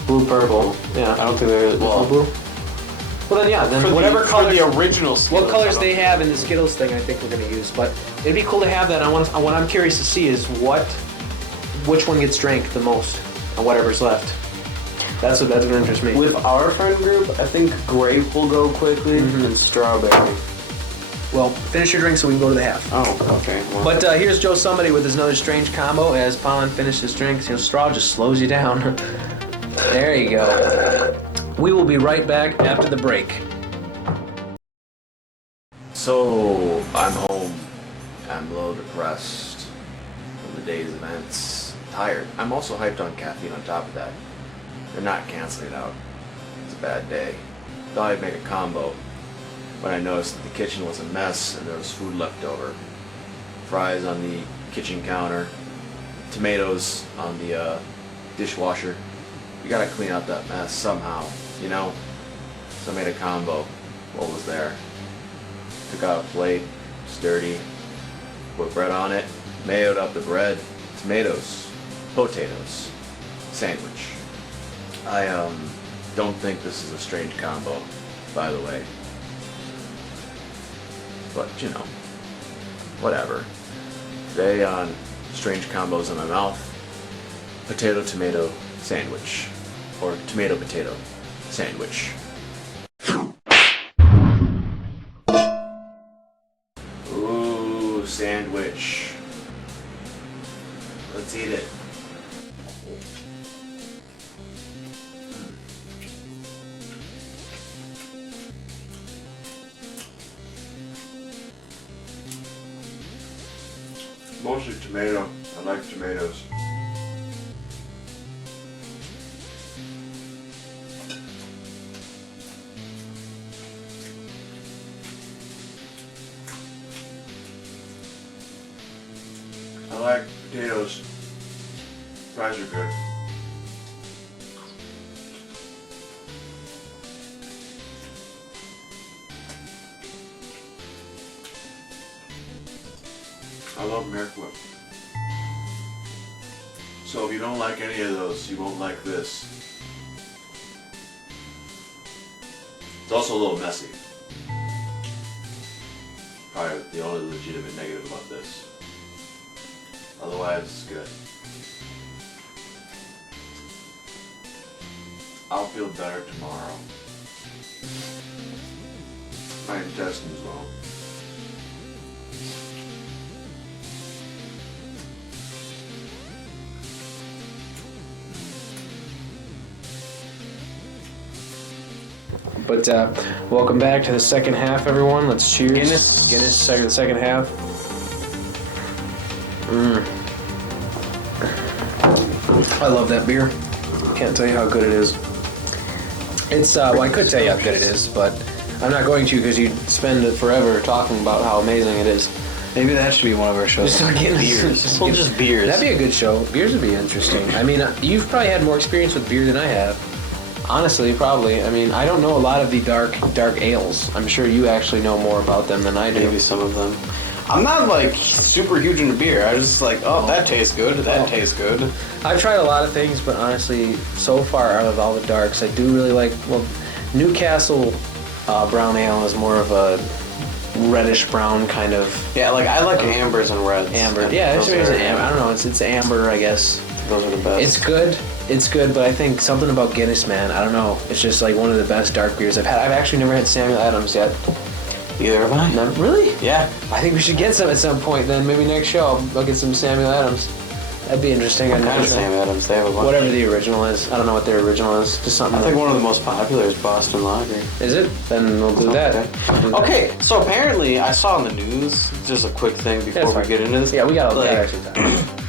blue, purple. Yeah. I don't think they're blue. Well then, yeah. Then whatever colors. The original Skittles, what colors they have in the Skittles thing, I think we're gonna use. But it'd be cool to have that. What I'm curious to see is which one gets drank the most, and whatever's left. That's what interests me. With our friend group, I think grape will go quickly and strawberry. Well, finish your drink so we can go to the half. Oh, okay. Well. But here's Joe Somebody with another strange combo. As Pollen finishes his drinks, straw just slows you down. There you go. We will be right back after the break. So, I'm home. I'm a little depressed from the day's events. Tired. I'm also hyped on caffeine on top of that. They're not canceling it out. It's a bad day. Thought I'd make a combo when I noticed that the kitchen was a mess and there was food left over. Fries on the kitchen counter, tomatoes on the dishwasher. You gotta clean out that mess somehow, So I made a combo. What was there? Took out a plate, it's dirty, put bread on it, mayoed up the bread, tomatoes, potatoes, sandwich. I don't think this is a strange combo, by the way. But, whatever. Today on Strange Combos in My Mouth, potato-tomato sandwich. Or tomato-potato sandwich. Ooh, sandwich. Let's eat it. Mostly tomato. I like tomatoes. I like potatoes. Fries are good. I love Miracle Whip. So if you don't like any of those, you won't like this. It's also a little messy. Probably the only legitimate negative about this. Otherwise, it's good. I'll feel better tomorrow. My intestines won't. But welcome back to the second half, everyone. Let's cheers. Guinness, second half. I love that beer. Can't tell you how good it is. It's well, I could tell you how good it is, but I'm not going to because you'd spend forever talking about how amazing it is. Maybe that should be one of our shows. Just start getting beers. Just beers. That'd be a good show. Beers would be interesting. I mean, you've probably had more experience with beer than I have. Honestly, probably. I mean, I don't know a lot of the dark ales. I'm sure you actually know more about them than I do. Maybe some of them. I'm not like super huge into beer. I was just like, oh, that tastes good. That tastes good. I've tried a lot of things, but honestly, so far out of all the darks, I do really like. Well, Newcastle brown ale is more of a reddish brown kind of. Yeah, like I like ambers and reds. Amber. Yeah, it's amber. I don't know. It's amber, I guess. Those are the best. It's good, but I think something about Guinness, man. I don't know. It's just like one of the best dark beers I've had. I've actually never had Samuel Adams yet. Either have I. No, really? Yeah. I think we should get some at some point then. Maybe next show I'll get some Samuel Adams. That'd be interesting. What kind of Sam Adams? They have a bunch. Whatever the original is. I don't know what their original is. Just something. I think one of the most popular is Boston Lager. Is it? Then we'll do that. Okay, so apparently I saw on the news, just a quick thing before we get into this. Yeah, we got all like, that.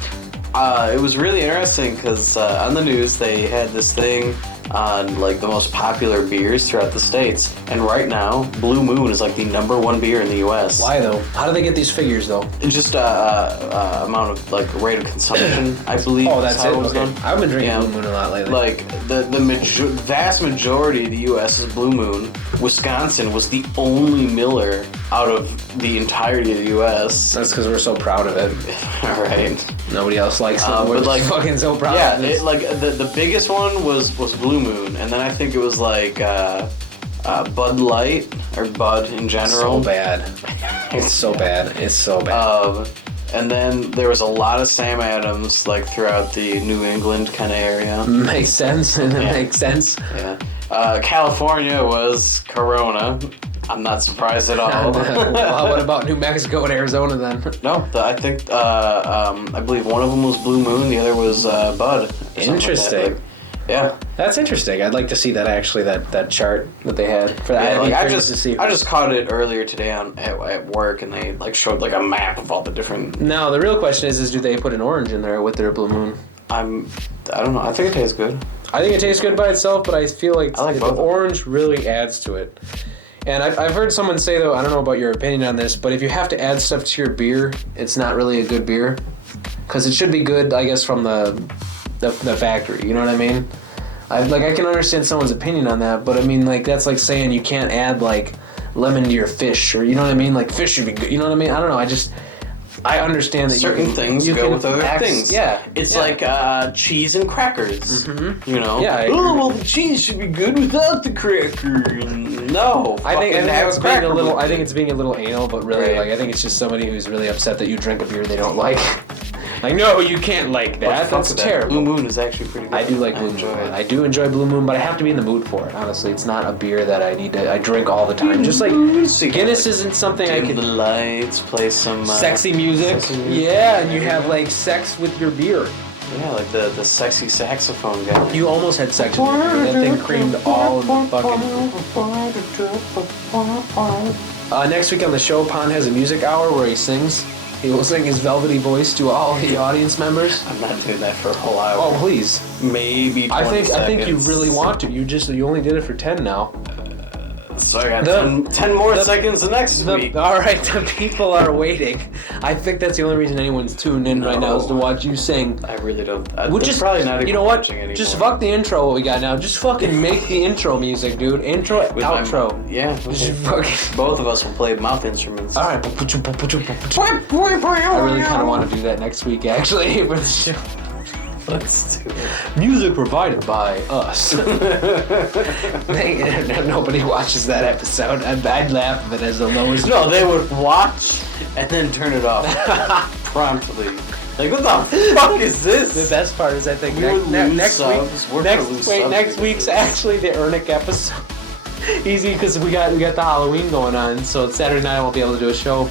It was really interesting because on the news they had this thing on like the most popular beers throughout the states, and right now Blue Moon is like the #1 beer in the U.S. Why though? How do they get these figures though? It's just amount of like rate of consumption, I believe. Oh, that's how it. was Okay. done. I've been drinking Yeah. Blue Moon a lot lately. Like the vast majority of the U.S. is Blue Moon. Wisconsin was the only Miller out of the entirety of the U.S. That's because we're so proud of it. All right. Nobody else likes it. We're but like fucking so proud yeah, of it. like the biggest one was Blue Moon, and then I think it was like Bud Light or Bud in general. So bad. It's so bad. It's so bad. And then there was a lot of Sam Adams like throughout the New England kind of area. Makes sense. It Yeah. makes sense. Yeah. California was Corona. I'm not surprised at all. Well, what about New Mexico and Arizona then? No, I think I believe one of them was Blue Moon, the other was Bud. or something like that. Interesting. Like, yeah. That's interesting. I'd like to see that actually, that chart that they had for that. Yeah, I'd be like I curious to see. just caught it earlier today at work, and they like showed like a map of all the different. Now the real question is do they put an orange in there with their Blue Moon? I don't know. I think it tastes good. I think it tastes good by itself, but I feel like, I like the both of them. orange really adds to it. And I've heard someone say, though, I don't know about your opinion on this, but if you have to add stuff to your beer, it's not really a good beer. Because it should be good, I guess, from the factory. You know what I mean? I can understand someone's opinion on that, but I mean, like, that's like saying you can't add, like, lemon to your fish, or you know what I mean? Like, fish should be good. You know what I mean? I don't know. I understand that Certain things you go can with other things. Yeah. It's yeah. like cheese and crackers. Mhm. You know? Yeah, I agree. Oh, well, the cheese should be good without the cracker. No. I think fucking have it's being cracker a little. with I think it. it's being a little anal, but really, Right. like, I think it's just somebody who's really upset that you drink a beer they don't like. Like, no, you can't like that. Fuck That's with that. terrible. Blue Moon is actually pretty good. I do like Blue enjoy Moon. it. I do enjoy Blue Moon, but I have to be in the mood for it. Honestly, it's not a beer that I need to. I drink all the time. Just like So you Guinness can, isn't something I dim can. the lights, play some Sexy music. sexy music. Yeah, and you have like sex with your beer. Yeah, like the sexy saxophone guy. You almost had sex with your beer. That thing creamed all in the fucking. Next week on the show, Pon has a music hour where he sings. He will sing his velvety voice to all the audience members. I'm not doing that for a whole hour. Oh, please. Maybe 20 I think you seconds. really want to. You only did it for 10 now. So I got The- 10 more the- seconds next week. All right, the people are waiting. I think that's the only reason anyone's tuned in right now is to watch you sing. I really don't. We'll they're just, probably not even you know what? watching anymore. Just fuck the intro. What we got now? Just fucking make the intro music, dude. Intro, With my- outro. Yeah. Just Okay. fucking. Both of us will play mouth instruments. All right. I really kind of want to do that next week, actually, for the show. Let's do it. Music provided by us. Nobody watches that episode. I'd laugh if it has the lowest. No, they would watch and then turn it off promptly. Like, what the fuck is this? The best part is I think We would lose next subs. We're week. gonna lose subs Next because week's of this. actually the Ernick episode. Easy because we got the Halloween going on, so Saturday night I won't be able to do a show.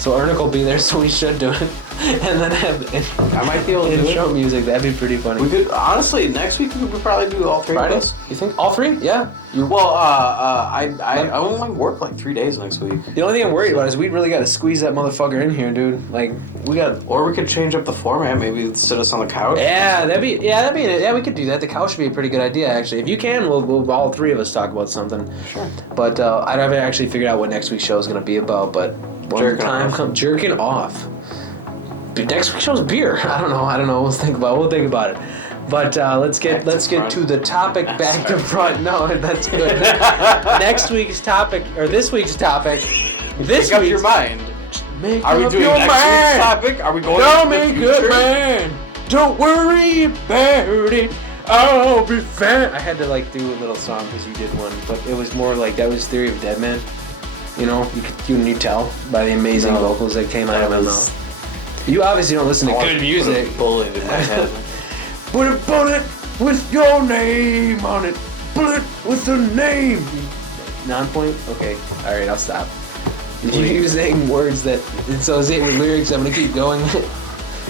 So Ernick will be there, so we should do it. And then have I might be able to do intro it. music. That'd be pretty funny. We could, honestly, next week we could probably do all three of Fridays? us. You think all three? Yeah. Well, I only work like 3 days next week. The only thing I'm worried about is we really got to squeeze that motherfucker in here, dude. Like we got. Or we could change up the format. Maybe sit us on the couch. Yeah, we could do that. The couch would be a pretty good idea, actually. If you can, we'll all three of us talk about something. Sure. But I haven't actually figured out what next week's show is going to be about. But when the Jerking time off. comes, jerking off. But next week's show's beer. I don't know. We'll think about it. But let's get front. to the topic back to front. No, that's good. Next week's topic or this week's topic. This Make up week's your mind. Make Are we up doing your next mind. week's topic? Are we going Don't into the make future? good man. Don't worry about it. I'll be fine. I had to like do a little song because you did one, but it was more like that was Theory of Dead Man. You know, you tell by the amazing No. vocals that came out of my was- mouth. You obviously don't listen to I good want music. Put a bullet in my head. Put a bullet with your name on it. Bullet with the name. Non-point? Okay. All right, I'll stop. You're using words that associate with lyrics. I'm gonna keep going.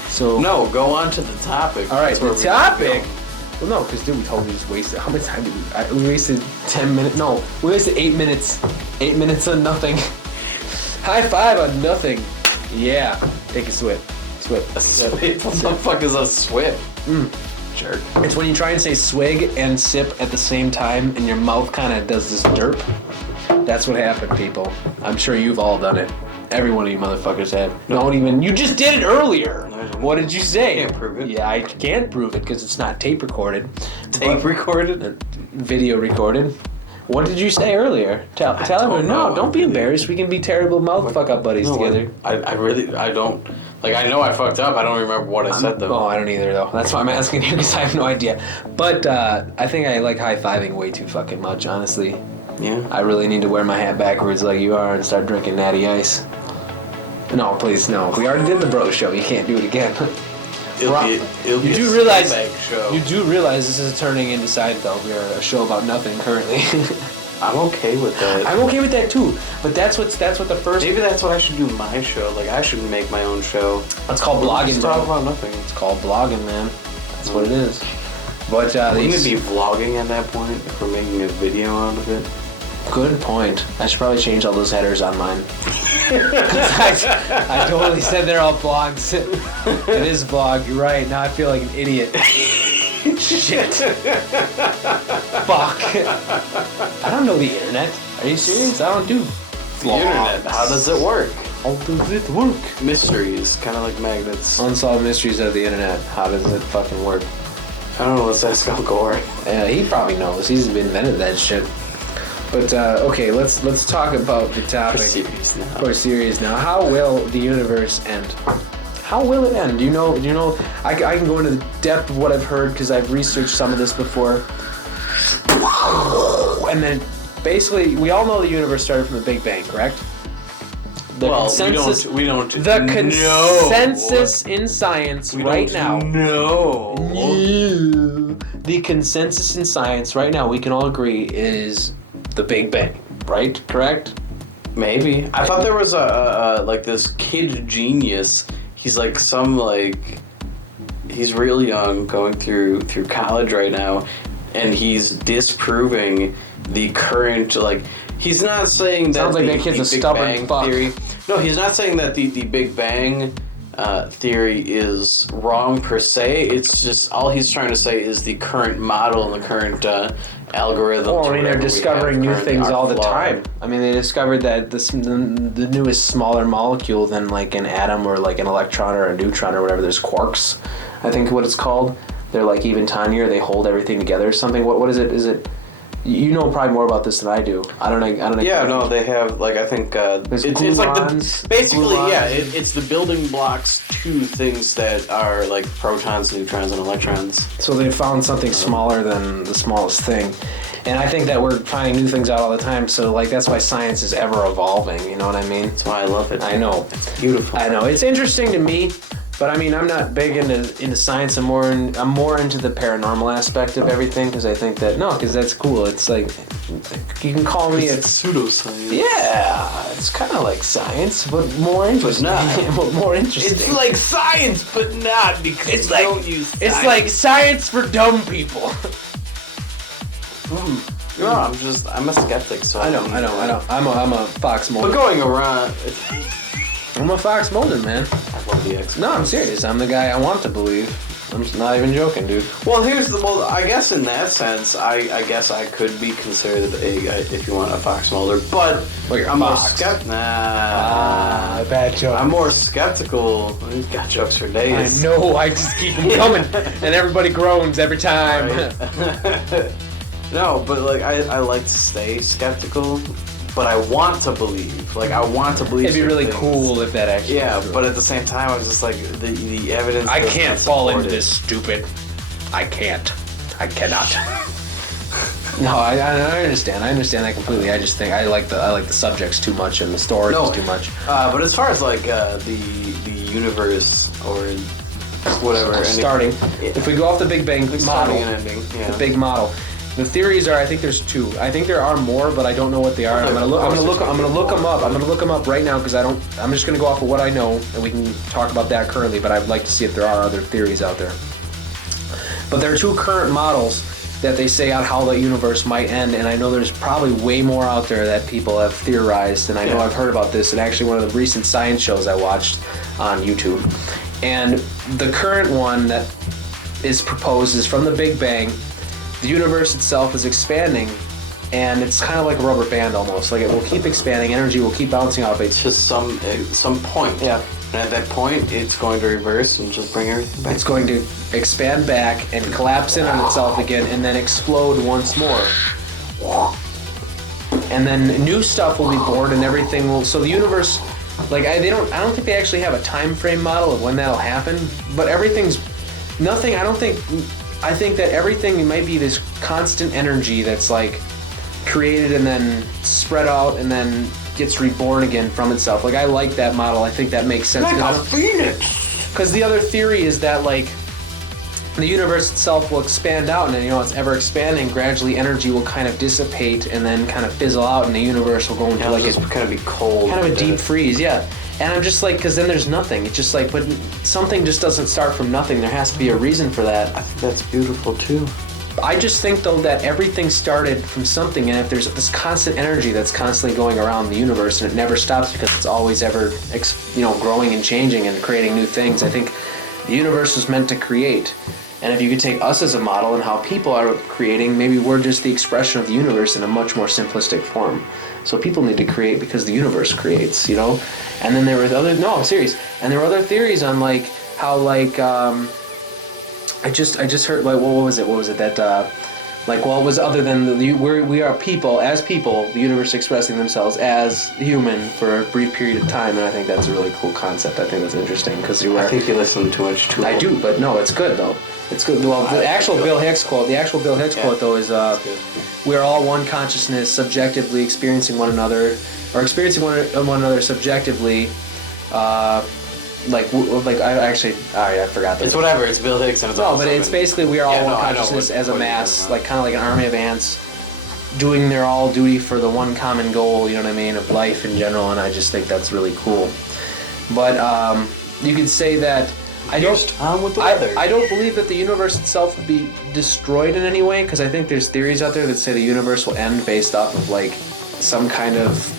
So No, go on to the topic. all right, That's where the we topic. go. Well, no, because dude, we totally just wasted. How much time did we wasted 10 minutes. No, we wasted 8 minutes. 8 minutes on nothing. High five on nothing. Yeah, take a swig. swip. A swip? What the fuck is a swip? Jerk. It's when you try and say swig and sip at the same time, and your mouth kind of does this derp. That's what happened, people. I'm sure you've all done it. Every one of you motherfuckers have. Don't even. You just did it earlier. What did you say? I can't prove it. Yeah, I can't prove it because it's not tape recorded. Tape recorded? Video recorded. What did you say earlier? Tell everyone. No, don't be embarrassed. We can be terrible mouth fuck up buddies together. I don't. Like, I know I fucked up. I don't remember what I said, though. Oh, I don't either, though. That's why I'm asking you, because I have no idea. But I think I like high-fiving way too fucking much, honestly. Yeah. I really need to wear my hat backwards like you are and start drinking Natty Ice. No, please, no. We already did the bro show. You can't do it again. It'll be You do a realize scumbag show. you do realize this is turning into Seinfeld. We are a show about nothing currently. I'm okay with that. I'm okay with that too. But that's what the first. Maybe that's what I should do in my show. Like, I should make my own show. It's called blogging, Just talk bro. about nothing. It's called blogging, man. That's what it is. But Wouldn't these- it be vlogging at that point if we're making a video out of it? Good point. I should probably change all those headers on mine. I totally said they're all blogs. It is vlog. You're right. Now I feel like an idiot. Shit. Fuck. I don't know the internet. Are you serious? I don't do The internet. How does it work? How does it work? Mysteries, kind of like magnets. Unsolved mysteries of the internet. How does it fucking work? I don't know. Let's ask Al Gore. He probably knows. He's invented that shit. But okay, let's talk about the topic. We're serious now. How will the universe end? How will it end? Do you know? I can go into the depth of what I've heard because I've researched some of this before. And then, basically, we all know the universe started from the Big Bang, correct? The consensus. We don't. The consensus in science right now. No. The consensus in science right now, we can all agree, is the Big Bang, right? Correct? Maybe. I thought there was a like this kid genius. He's like he's real young, going through college right now, and he's disproving the current He's not saying that Sounds like that kid's a Big stubborn Bang fuck. theory. No, he's not saying that the Big Bang theory is wrong per se. It's just all he's trying to say is the current model and the current algorithm. Well, I mean, they're discovering new things all the time. I mean, they discovered that the newest smaller molecule than like an atom or like an electron or a neutron or whatever. There's quarks, I think what it's called. They're like even tinier. They hold everything together or something. What is it? Is it? You know probably more about this than I do. I don't know. Yeah, no, they have I think it's like basically gluons. it's the building blocks to things that are like protons, neutrons, and electrons. So they found something smaller than the smallest thing. And I think that we're finding new things out all the time. So like that's why science is ever evolving. You know what I mean? That's why I love it. I know. It's beautiful. I know. It's interesting to me. But I mean, I'm not big into science. I'm more into the paranormal aspect of everything because I think that because that's cool. It's like you can call me It's pseudoscience. Yeah, it's kind of like science, but more interesting. But more interesting. It's like science, but not because It's we like- don't use science. It's like science for dumb people. No, I'm a skeptic, so I know. I'm a Fox But Mulder. going around, I'm a Fox Mulder, man. I love the X. No, I'm serious. I'm the guy I want to believe. I'm just not even joking, dude. Well, I guess in that sense, I guess I could be considered if you want a Fox Mulder, but Well, you're a I'm more fox. skeptical. Bad joke. I'm more skeptical. We've got jokes for I days. know. I just keep them coming, and everybody groans every time. Right. No, but I like to stay skeptical, but I want to believe. I want to believe. It'd be certain really things. cool if that actually. Yeah, was true. but at the same time, I was just like the evidence. I does can't not fall support into it. this stupid. I can't. I cannot. No, I understand. I understand that completely. I just think I like the subjects too much and the stories too much. But as far as the universe or whatever, and Starting, if we go off the Big Bang model, starting and ending, yeah. the big model. The theories are, I think there's two. I think there are more, but I don't know what they are. I'm gonna look them up. I'm gonna look them up right now because I'm just gonna go off of what I know, and we can talk about that currently. But I'd like to see if there are other theories out there. But there are two current models that they say on how the universe might end, and I know there's probably way more out there that people have theorized, and I know I've heard about this in actually one of the recent science shows I watched on YouTube. And the current one that is proposed is from the Big Bang. The universe itself is expanding, and it's kind of like a rubber band almost. Like it will keep expanding, energy will keep bouncing off it. To some point. Yeah. And at that point, it's going to reverse and just bring everything back. It's going to expand back and collapse in on itself again, and then explode once more. And then new stuff will be born, and everything will. So the universe, like I don't think they actually have a time frame model of when that'll happen. But everything's nothing. I think that everything might be this constant energy that's like created and then spread out and then gets reborn again from itself. Like I like that model. I think that makes sense. Like a phoenix. Because the other theory is that like the universe itself will expand out, and then it's ever expanding. Gradually, energy will kind of dissipate and then kind of fizzle out, and the universe will go into like it's kind of be cold, kind of a deep freeze. Yeah. And I'm just like, because then there's nothing. It's just like, but something just doesn't start from nothing. There has to be a reason for that. I think that's beautiful too. I just think though that everything started from something, and if there's this constant energy that's constantly going around the universe and it never stops because it's always ever growing and changing and creating new things, I think the universe was meant to create. And if you could take us as a model and how people are creating, maybe we're just the expression of the universe in a much more simplistic form. So people need to create because the universe creates, And then there were I'm serious. And there were other theories on like how like I just heard like what was it that it was other than we are people, as people, the universe expressing themselves as human for a brief period of time, and I think that's a really cool concept. I think that's interesting because I think you listen too much to it. I do, but no, it's good though. It's good. Well, the actual Bill Hicks quote though is we are all one consciousness, subjectively experiencing one another, or experiencing one another subjectively. I forgot that. It's whatever. It's Bill Hicks and it's no, but it's basically we are all one consciousness as a mass, like kind of like an army of ants, doing their all duty for the one common goal. You know what I mean, of life in general, and I just think that's really cool. But you could say that I don't believe that the universe itself will be destroyed in any way, because I think there's theories out there that say the universe will end based off of like some kind of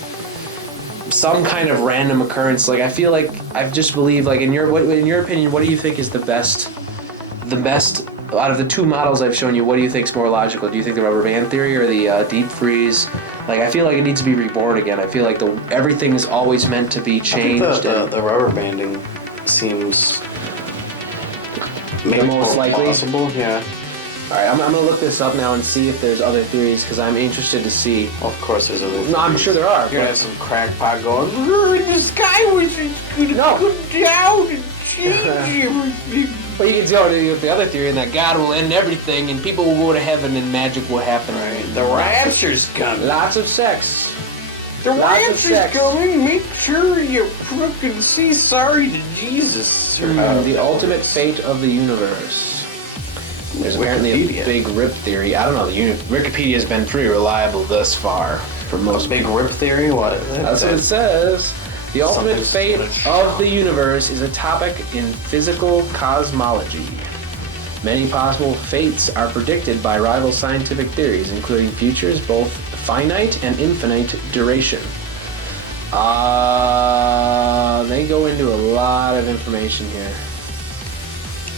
random occurrence. Like I feel like I just believe like in your opinion, what do you think is the best out of the two models I've shown you? What do you think is more logical? Do you think the rubber band theory or the deep freeze? Like I feel like it needs to be reborn again. I feel like everything is always meant to be changed. I think the rubber banding seems maybe most likely possible. Yeah. All right, I'm gonna look this up now and see if there's other theories, because I'm interested to see. Well, of course, there's other theories. No, I'm sure there are. You're gonna have some crackpot going, the sky was gonna go down and change everything. But you can see the other theory, and that God will end everything, and people will go to heaven, and magic will happen. Right. The rapture's coming. Lots of sex. The rapture's coming. Make sure you fucking say sorry to Jesus. The ultimate fate of the universe. There's apparently a big rip theory. I don't know. Wikipedia has been pretty reliable thus far for most. Big rip theory? What is it? That's what it says. The ultimate fate of the universe is a topic in physical cosmology. Many possible fates are predicted by rival scientific theories, including futures both finite and infinite duration. They go into a lot of information here.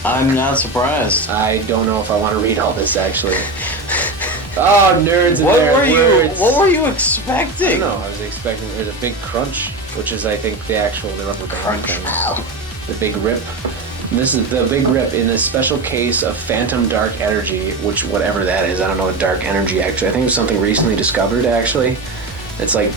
I'm not surprised. I don't know if I want to read all this, actually. Oh, nerds and their words. What were you expecting? I don't know. I was expecting there's a big crunch, which is, I think, the rubber band thing. The big rip. And this is the big rip in this special case of phantom dark energy, which, whatever that is, I don't know what dark energy actually. I think it was something recently discovered, actually. It's like...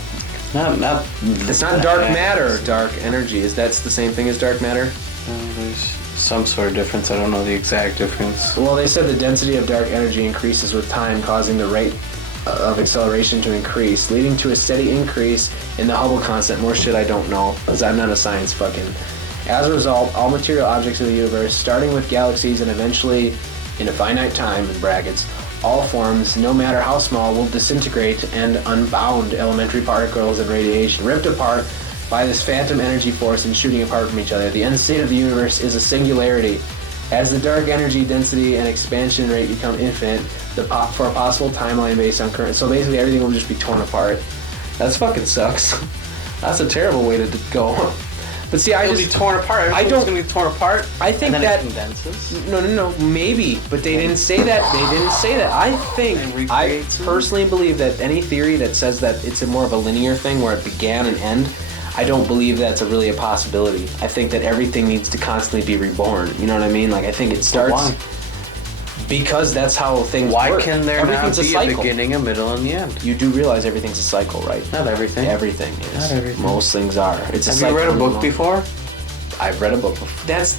It's not dark matter, dark energy. That's the same thing as dark matter? There's some sort of difference. I don't know the exact difference. Well, they said the density of dark energy increases with time, causing the rate of acceleration to increase, leading to a steady increase in the Hubble constant. More shit I don't know, because I'm not a science fucking. As a result, all material objects of the universe, starting with galaxies and eventually, in a finite time, in brackets, all forms, no matter how small, will disintegrate and unbound elementary particles and radiation, ripped apart by this phantom energy force and shooting apart from each other. The end state of the universe is a singularity, As the dark energy density and expansion rate become infinite, for a possible timeline based on current... So basically everything will just be torn apart. That's fucking sucks. That's a terrible way to go. But see, It'll be torn apart. I don't... It's going to be torn apart. I think and then that... it condenses. No. Maybe. But they didn't say that. I personally believe that any theory that says that it's a more of a linear thing where it began and end, I don't believe that's really a possibility. I think that everything needs to constantly be reborn. You know what I mean? Like, I think it starts... Why? Because that's how things work. Why can there not be a beginning, a middle, and the end? You do realize everything's a cycle, right? Not everything. Everything is. Not everything. Most things are. It's a Have cycle. you read a book before? I've read a book before. That's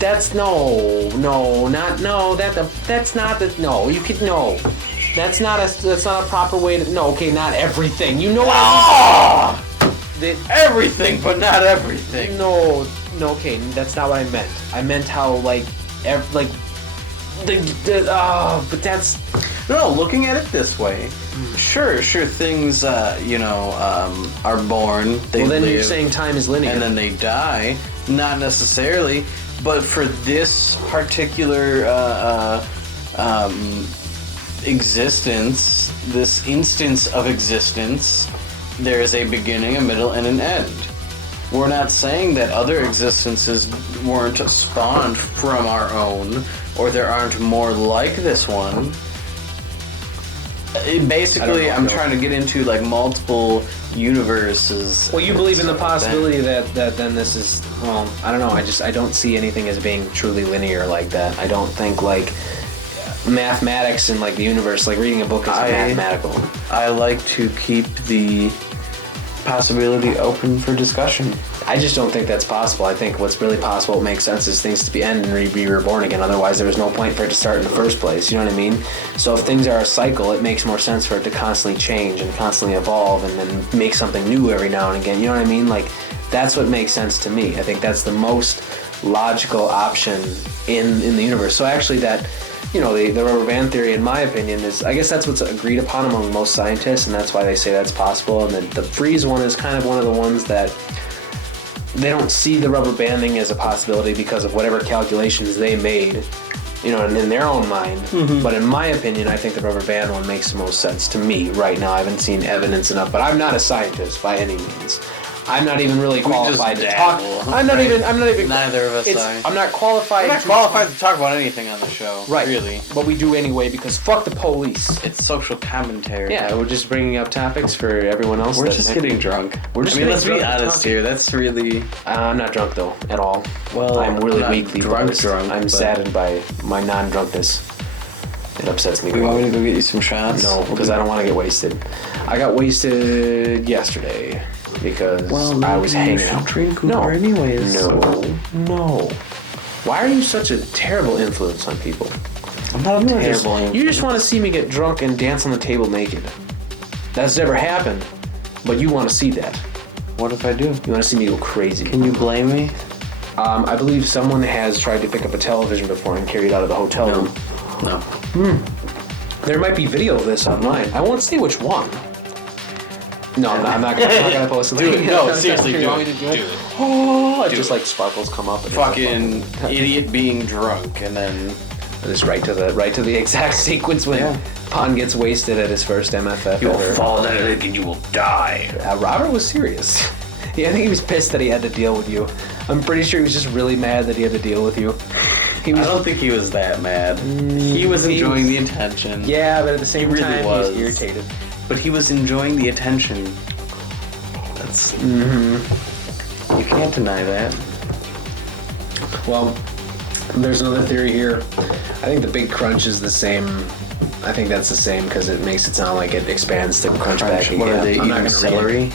not a proper way to, no, okay, not everything. You know what I mean? Everything, but not everything. No, okay, that's not what I meant. I meant how, but that's... No, looking at it this way, sure, things, are born, they well, then live, you're saying time is linear. and then they die. Not necessarily, but for this particular existence, this instance of existence, there is a beginning, a middle, and an end. We're not saying that other existences weren't spawned from our own, or there aren't more like this one. Basically, I'm trying to get into multiple universes. Well, you believe in the possibility that then this is, well, I don't know. I don't see anything as being truly linear like that. I don't think mathematics and the universe, reading a book is mathematical. I like to keep the possibility open for discussion. I just don't think that's possible. I think what's really possible, what makes sense, is things to be end and be reborn again. Otherwise, there was no point for it to start in the first place. You know what I mean? So if things are a cycle, it makes more sense for it to constantly change and constantly evolve and then make something new every now and again. You know what I mean? That's what makes sense to me. I think that's the most logical option in the universe. So actually that... the rubber band theory, in my opinion, is, I guess that's what's agreed upon among most scientists, and that's why they say that's possible. And the freeze one is kind of one of the ones that they don't see the rubber banding as a possibility because of whatever calculations they made, in their own mind. Mm-hmm. But in my opinion, I think the rubber band one makes the most sense to me right now. I haven't seen evidence enough, but I'm not a scientist by any means. I'm not even really qualified to talk. I'm not even. Neither of us are. I'm not qualified. We're not qualified to talk about anything on the show. Right. Really. But we do anyway because fuck the police. It's social commentary. Yeah, we're just bringing up topics for everyone else. We're just getting drunk. Let's be honest here. That's really. I'm not drunk though at all. Well, I'm really not weakly drunk. I'm saddened by my non-drunkness. It upsets me. You want me to go get you some shots? No, because I don't want to get wasted. I got wasted yesterday. Because I was hanging out. Drink anyways. No. Why are you such a terrible influence on people? I'm not a terrible influence. You just want to see me get drunk and dance on the table naked. That's never happened, but you want to see that. What if I do? You want to see me go crazy. Can you blame me? I believe someone has tried to pick up a television before and carry it out of the hotel room. No. There might be video of this online. I won't say which one. No, I'm not gonna post it. Do it. No, seriously, do do it. it. Do it. Oh, just sparkles come up. And fucking idiot being drunk, and then just right to the exact sequence when Pon gets wasted at his first MFF. You will fall down and you will die. Robert was serious. Yeah, I think he was pissed that he had to deal with you. I'm pretty sure he was just really mad that he had to deal with you. I don't think he was that mad. He was enjoying the attention. Yeah, but at the same time, he was irritated. But he was enjoying the attention. That's... You can't deny that. Well, there's another theory here. I think the big crunch is the same. I think that's the same because it makes it sound like it expands to crunch back again. What are they, I'm not eating gonna celery?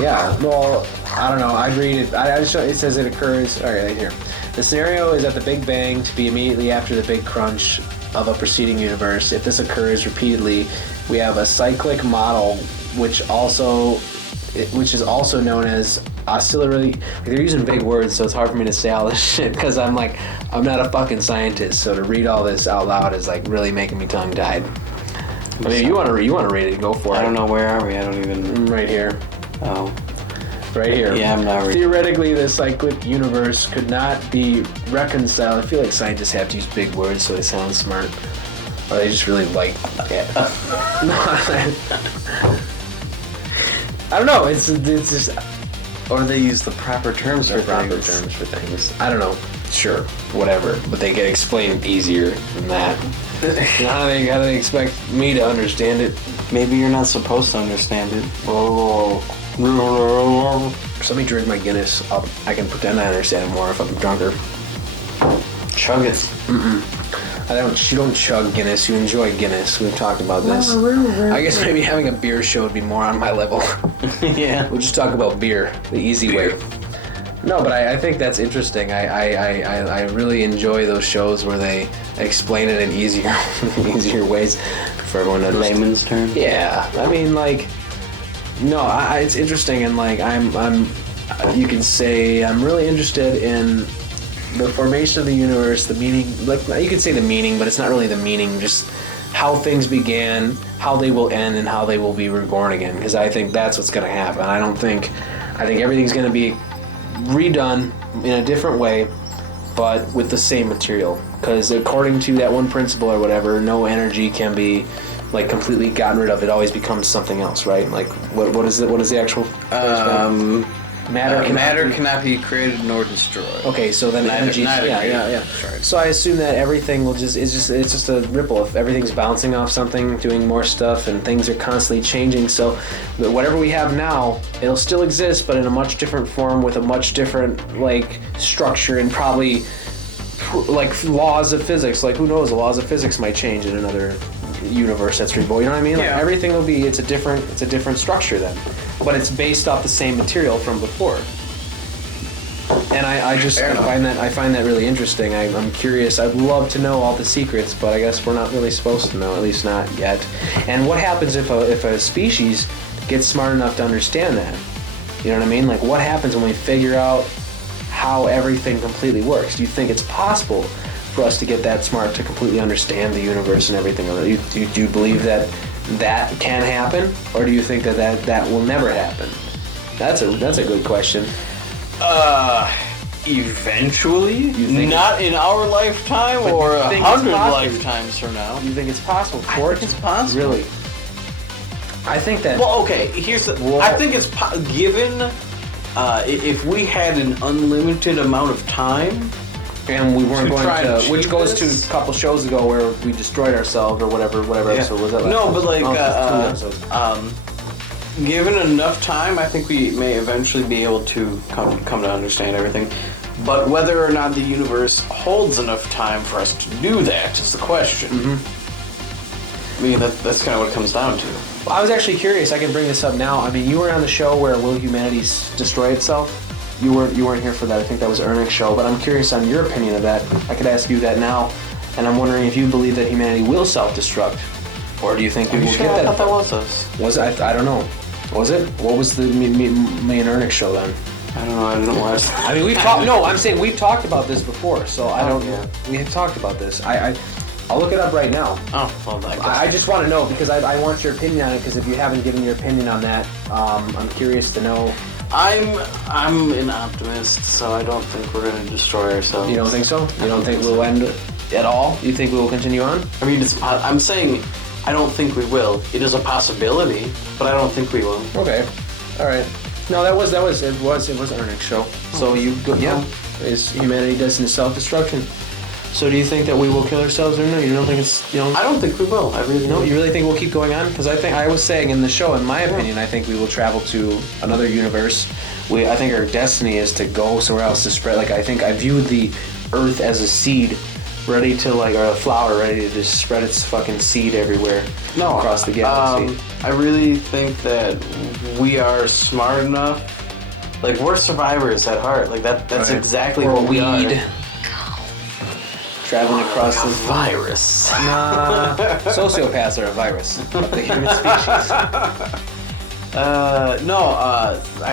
Yeah, well, I don't know. I'd read it. It says it occurs... All right, here. The scenario is at the Big Bang to be immediately after the big crunch of a preceding universe. If this occurs repeatedly, we have a cyclic model, which is also known as oscillatory. They're using big words, so it's hard for me to say all this shit because I'm not a fucking scientist. So to read all this out loud is really making me tongue-tied. I mean, you want to read it, go for it. I don't know, where are we? I don't even... Right here. Oh. right here. Yeah, I'm not reading. Theoretically, the cyclic universe could not be reconciled. I feel like scientists have to use big words so they sound smart. Or they just really like... I don't know. It's just... Or they use the proper terms for proper things. terms for things. I don't know. Sure, whatever. But they get explained easier than that. You know, how do they expect me to understand it? Maybe you're not supposed to understand it. Oh. So let me drink my Guinness. I can pretend I understand it more if I'm drunker. Chug it. You don't chug Guinness. You enjoy Guinness. We've talked about this. I guess maybe having a beer show would be more on my level. Yeah. We'll just talk about beer, the easy way. No, but I think that's interesting. I really enjoy those shows where they explain it in easier ways for everyone to understand. Layman's term. Yeah, I mean, like, no, it's interesting, and like you can say I'm really interested in the formation of the universe, the meaning. Like you could say the meaning, but it's not really the meaning. Just how things began, how they will end, and how they will be reborn again. Because I think that's what's going to happen. I think everything's going to be redone in a different way, but with the same material. Because according to that one principle or whatever, no energy can be like completely gotten rid of. It always becomes something else, right? Like what is it? What is the actual? Matter cannot be created nor destroyed. Okay, so then energy. Yeah. So I assume that everything it's just a ripple. If everything's bouncing off something, doing more stuff, and things are constantly changing. So whatever we have now, it'll still exist, but in a much different form with a much different like structure and probably like laws of physics. Like who knows? The laws of physics might change in another universe that's reborn. You know what I mean? Like everything will be. It's a different structure then. But it's based off the same material from before, and I find that really interesting. I'm curious. I'd love to know all the secrets, but I guess we're not really supposed to know, at least not yet. And what happens if a species gets smart enough to understand that? You know what I mean? Like what happens when we figure out how everything completely works? Do you think it's possible for us to get that smart to completely understand the universe and everything? Do you believe that can happen, or do you think that will never happen? That's a good question. Eventually, You think not in our lifetime But or you think 100 it's possible? lifetimes from now. You think it's possible? I think it's possible. Really? I think that. Well, okay. Here's the. I think it's given if we had an unlimited amount of time. And we weren't to going try to, and which achieve goes this? to a couple shows ago where we destroyed ourselves or whatever episode was that? No, but like, it was 2 episodes. given enough time, I think we may eventually be able to come to understand everything. But whether or not the universe holds enough time for us to do that is the question. I mean, that's kind of what it comes down to. Well, I was actually curious. I can bring this up now. I mean, you were on the show where Will Humanity Destroy Itself? You weren't here for that. I think that was Ernest's show. But I'm curious on your opinion of that. I could ask you that now, and I'm wondering if you believe that humanity will self-destruct, or do you think we will get that? I thought that was us. Was it? I don't know. Was it? What was the me and Ernest show then? I don't know. I didn't watch. I mean, we've talked. No, I'm saying we've talked about this before. So I don't. Yeah. We have talked about this. I'll look it up right now. Oh, well, I guess. I just want to know because I want your opinion on it. Because if you haven't given your opinion on that, I'm curious to know. I'm an optimist, so I don't think we're going to destroy ourselves. You don't think so? You don't think we'll end at all? You think we will continue on? I mean, I'm saying I don't think we will. It is a possibility, but I don't think we will. Okay. All right. No, it was Ernest's show. So you go, yeah. Is humanity destined to self-destruction? So do you think that we will kill ourselves or no? You don't think it's I don't think we will. I really No, don't. you really think we'll keep going on? Because I was saying in the show, in my opinion, I think we will travel to another universe. I think our destiny is to go somewhere else to spread. Like I view the Earth as a seed, ready to or a flower ready to just spread its fucking seed everywhere across the galaxy. I really think that we are smart enough. Like we're survivors at heart. Like that's Right. exactly Or what we are. weed. Traveling across the virus. Nah, sociopaths are a virus of the human species. I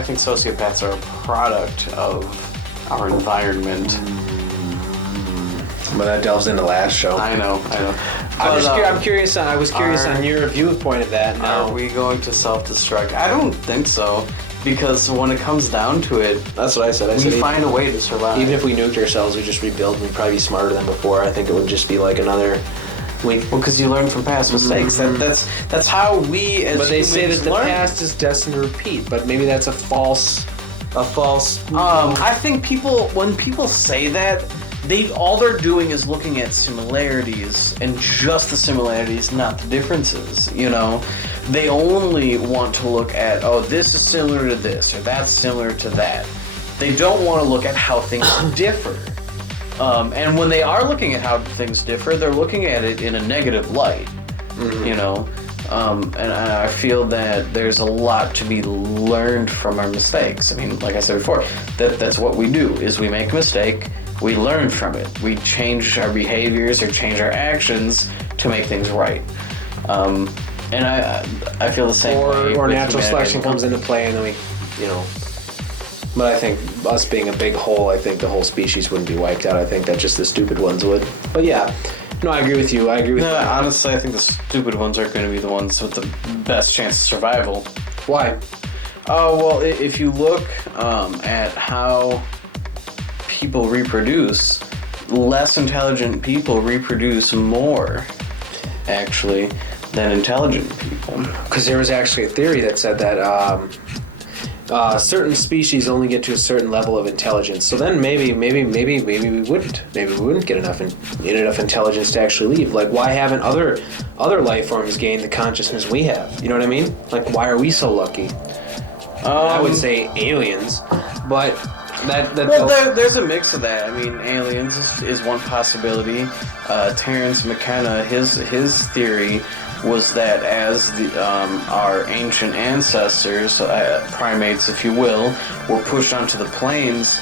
think sociopaths are a product of our environment. But that delves into last show. I know. I'm curious. I was curious on your viewpoint of that. Are Now, we going to self-destruct? I don't think so. Because when it comes down to it, That's what I said. we find a way to survive. even if we nuked ourselves, we just rebuild and we'd probably be smarter than before. I think it would just be like another. Well, because you learn from past mistakes. That's how we as But they say that humans the learn. past is destined to repeat. But maybe that's a false. I think when people say that, all they're doing is looking at similarities and just the similarities, not the differences. You know, they only want to look at, oh, this is similar to this or that's similar to that. They don't want to look at how things differ. And when they are looking at how things differ, they're looking at it in a negative light. You know. And I feel that there's a lot to be learned from our mistakes. I mean, like I said before, that's what we do, is we make a mistake, we learn from it. We change our behaviors or change our actions to make things right. And I feel the same way. Or with natural humanity. selection comes into play, and then we, you know. But I think us being a big whole, I think the whole species wouldn't be wiped out. I think that just the stupid ones would. But yeah. No, I agree with you. No, honestly, I think the stupid ones are going to be the ones with the best chance of survival. Why? Oh, well, if you look at how people reproduce, less intelligent people reproduce more, actually, than intelligent people. Because there was actually a theory that said that certain species only get to a certain level of intelligence. So then maybe we wouldn't. Maybe we wouldn't get enough intelligence to actually leave. Like, why haven't other life forms gained the consciousness we have? You know what I mean? Like, why are we so lucky? I would say aliens, but there's a mix of that. I mean, aliens is one possibility. Terence McKenna, his theory was that as our ancient ancestors, primates if you will, were pushed onto the plains,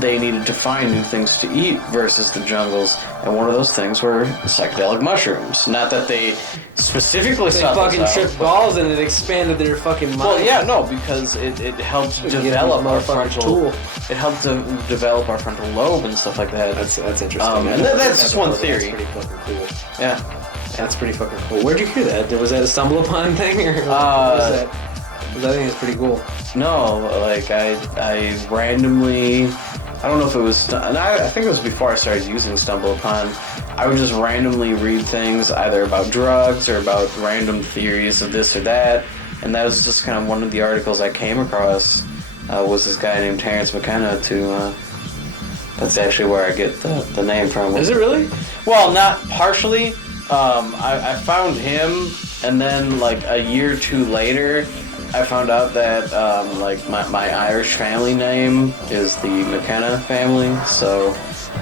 they needed to find new things to eat versus the jungles, and one of those things were psychedelic mushrooms. Not that they specifically they sought fucking those out, tripped balls and it expanded their fucking mind. well, yeah, no, because it helped develop our frontal tool. It helped to develop our frontal lobe and stuff like that. That's interesting. And that's just one theory. That's pretty fucking cool. Yeah. That's pretty fucking cool. Where'd you hear that? Was that a stumble upon thing, or what was that? 'Cause I think it's pretty cool. No, like I randomly, I don't know if it was, I think it was before I started using Stumble Upon. I would just randomly read things either about drugs or about random theories of this or that, and that was just kind of one of the articles I came across. Was this guy named Terence McKenna? That's actually where I get the name from. Is it really? Well, not partially. I found him, and then like a year or two later, I found out that like my Irish family name is the McKenna family. So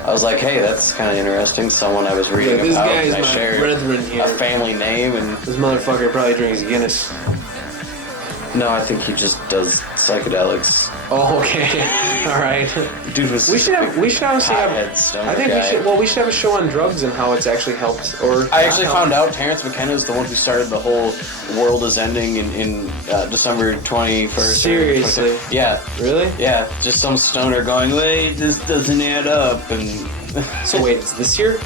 I was like, hey, that's kind of interesting. Someone I was reading this about, guy is and I my shared brethren here. a family name, and This motherfucker probably drinks Guinness. no, I think he just does psychedelics. Oh, okay. All right. Dude was We should honestly have. hothead stoner I think guy. we should have a show on drugs and how it's actually helped. Or I actually found out Terence McKenna is the one who started the whole world is ending in December 21st. Seriously? Yeah. Really? Yeah, just some stoner going, wait, this doesn't add up, and So wait, it's this year?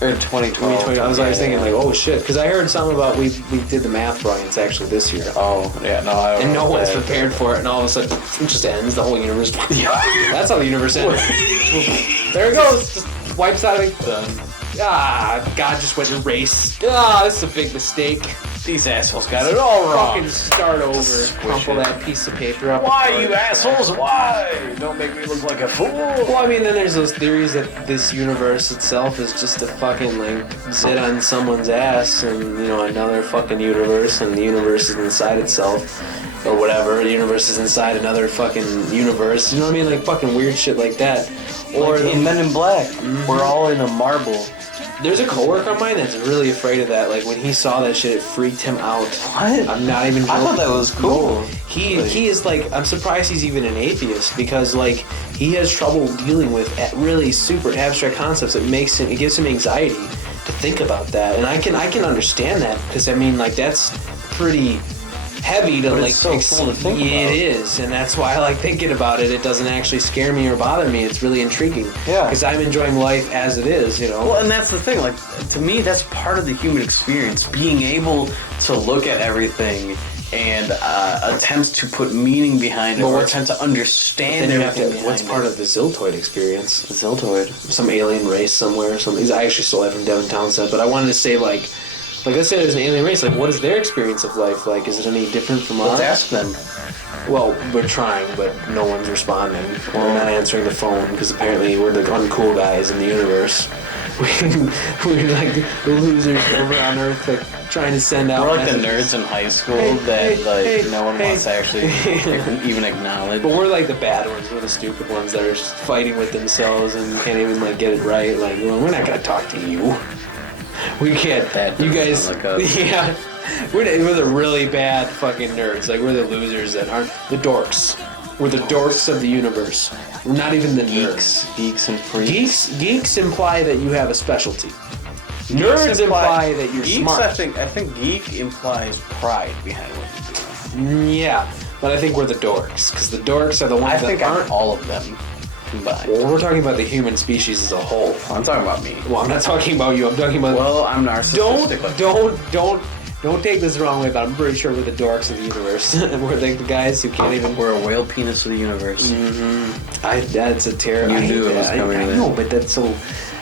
or 2020. 2020. I was thinking like, oh shit, because I heard something about we did the math wrong. It's actually this year. Oh yeah, no, I don't And know no one's that. prepared for it, and all of a sudden it just ends. The whole universe. That's how the universe ends. There it goes. Just wipes out. Done. God just went erase. This is a big mistake. These assholes got it all wrong. Fucking start over. Squish Crumple it. that piece of paper up. Why, apart. you assholes? Why? Don't make me look like a fool. Well, I mean, then there's those theories that this universe itself is just a fucking, like, zit on someone's ass and, you know, another fucking universe, and the universe is inside itself, or whatever. The universe is inside another fucking universe. You know what I mean? Like, fucking weird shit like that. Or Like in Men in Black, we're all in a marble. there's a coworker of mine that's really afraid of that. Like, when he saw that shit, it freaked him out. What? I'm not even joking. I thought that was cool. No. He is like, I'm surprised he's even an atheist, because like he has trouble dealing with really super abstract concepts. It gives him anxiety to think about that, and I can understand that, because I mean, like, that's pretty heavy to But like it's so cool to think about. It is, and that's why I like thinking about it. It doesn't actually scare me or bother me. It's really intriguing. Yeah. Because I'm enjoying life as it is, you know. Well, and that's the thing. Like, to me, that's part of the human experience. Being able to look at everything and attempts to put meaning behind it, But or what's- attempt to understand Then you have everything to, behind what's part of the Ziltoid experience? Ziltoid? Some alien race somewhere or something. I actually stole that from Devin Townsend, but I wanted to say, like, let's say there's an alien race. Like, what is their experience of life like? Is it any different from ours? Let's ask them. Well, we're trying, but no one's responding. We're not answering the phone because apparently we're the uncool guys in the universe. We're like the losers over on Earth, like trying to send out. We're like the messages. nerds in high school Hey, no one wants to actually even acknowledge. But we're like the bad ones. We're the stupid ones that are just fighting with themselves and can't even like get it right. Like, well, we're not gonna talk to you. We can't. That You doesn't guys. sound like us. Yeah. We're the really bad fucking nerds. Like, we're the losers that aren't the dorks. We're the dorks of the universe. We're not even the nerds. Geeks and freaks. Geeks imply that you have a specialty. Nerds imply that you're geeks, smart. I think geek implies pride behind what you do. Yeah, but I think we're the dorks because the dorks are the ones I that think aren't. I'm all of them combined. Well, we're talking about the human species as a whole. I'm talking about me. Well, I'm not talking about you. I'm talking about. Well, I'm narcissistic. Don't take this the wrong way, but I'm pretty sure we're the dorks of the universe. We're like the guys who can't even. We're a whale penis of the universe. That's a terrible. You knew it was coming I to know, that. but that's so.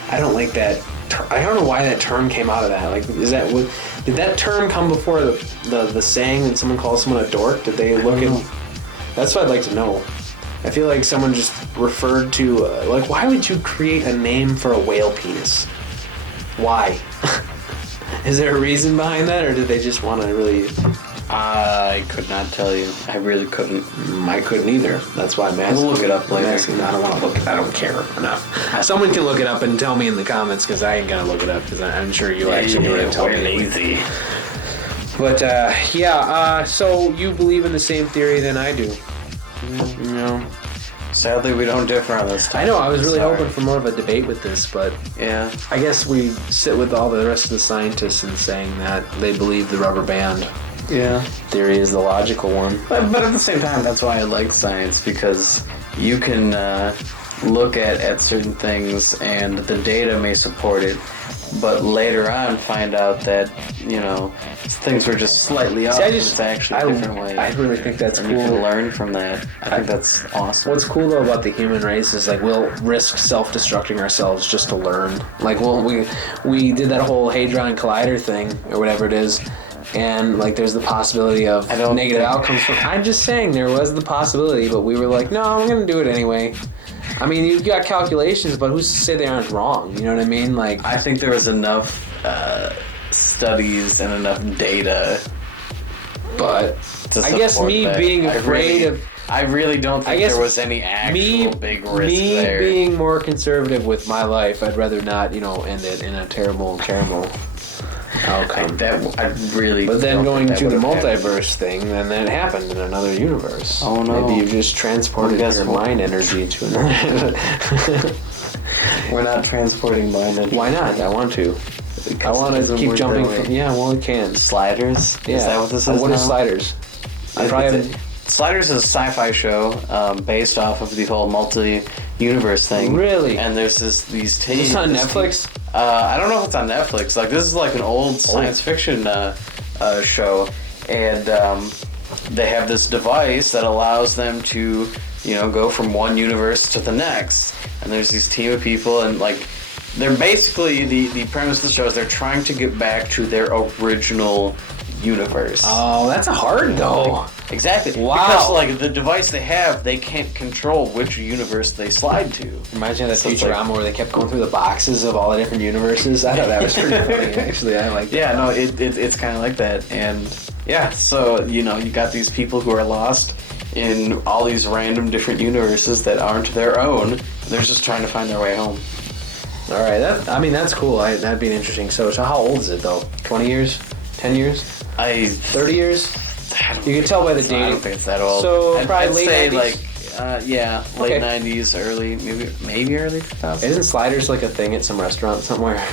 I don't like that. I don't know why that term came out of that. Like, is that what? Did that term come before the saying when someone calls someone a dork? Did they look at? That's what I'd like to know. I feel like someone just referred to like, why would you create a name for a whale penis? Why? Is there a reason behind that, or did they just want to really? I could not tell you. I really couldn't. I couldn't either. That's why I'm asking. We'll look it up later. I'm asking. I don't want to look. I don't care enough. Someone can look it up and tell me in the comments because I ain't gonna look it up because I'm sure you actually would tell me. Lazy. But so you believe in the same theory than I do? No. Sadly, we don't differ on this. I know. I was really Sorry. hoping for more of a debate with this, but Yeah. I guess we sit with all the rest of the scientists in saying that they believe the rubber band Yeah. theory is the logical one. But at the same time, that's why I like science, because you can look at certain things and the data may support it, but later on find out that, things were just slightly off. It's actually a different way. I really think that's and cool. you can learn from that. I think that's awesome. What's cool though about the human race is like we'll risk self-destructing ourselves just to learn. Like we did that whole Hadron Collider thing or whatever it is, and like there's the possibility of negative outcomes. I'm just saying there was the possibility, but we were like, no, I'm gonna do it anyway. I mean, you got calculations, but who's to say they aren't wrong? You know what I mean? Like, I think there was enough studies and enough data, but to I guess support me that. being afraid of. I really don't think I guess there was any actual big risk me there. being more conservative with my life, I'd rather not, end it in a terrible outcome. I really. But then don't going think to the that would've happened. multiverse thing, then that happened in another universe. Oh, no. Maybe you've just transported Well, guess your what? mind energy to another. We're not transporting mind energy. Why not? I want to. I Because want it to doesn't keep work jumping. that way. Yeah, well, it can. Sliders? Yeah. Is that what this is? What is now? Sliders? I probably haven't. Sliders is a sci-fi show based off of the whole multi-universe thing. Really? And there's these tapes. Is this on Netflix? I don't know if it's on Netflix. Like, this is like an old science fiction show, and they have this device that allows them to, go from one universe to the next. And there's these team of people, and like, they're basically the premise of the show is they're trying to get back to their original universe. Oh, that's hard though. Exactly. Wow. Because like the device they have, they can't control which universe they slide to. Reminds me of that So it's Futurama where they kept going through the boxes of all the different universes. I thought that was pretty funny, actually. I like that. Yeah, no, it's kind of like that, and yeah, so you got these people who are lost in all these random different universes that aren't their own. They're just trying to find their way home. All right, that's cool. That'd be interesting. So how old is it though? 20 years? 10 years? 30 years? You can tell by the I don't dating. think it's that old. So I'd probably say late 90s? like late 90s, early maybe early 2000s. Isn't Sliders like a thing at some restaurant somewhere?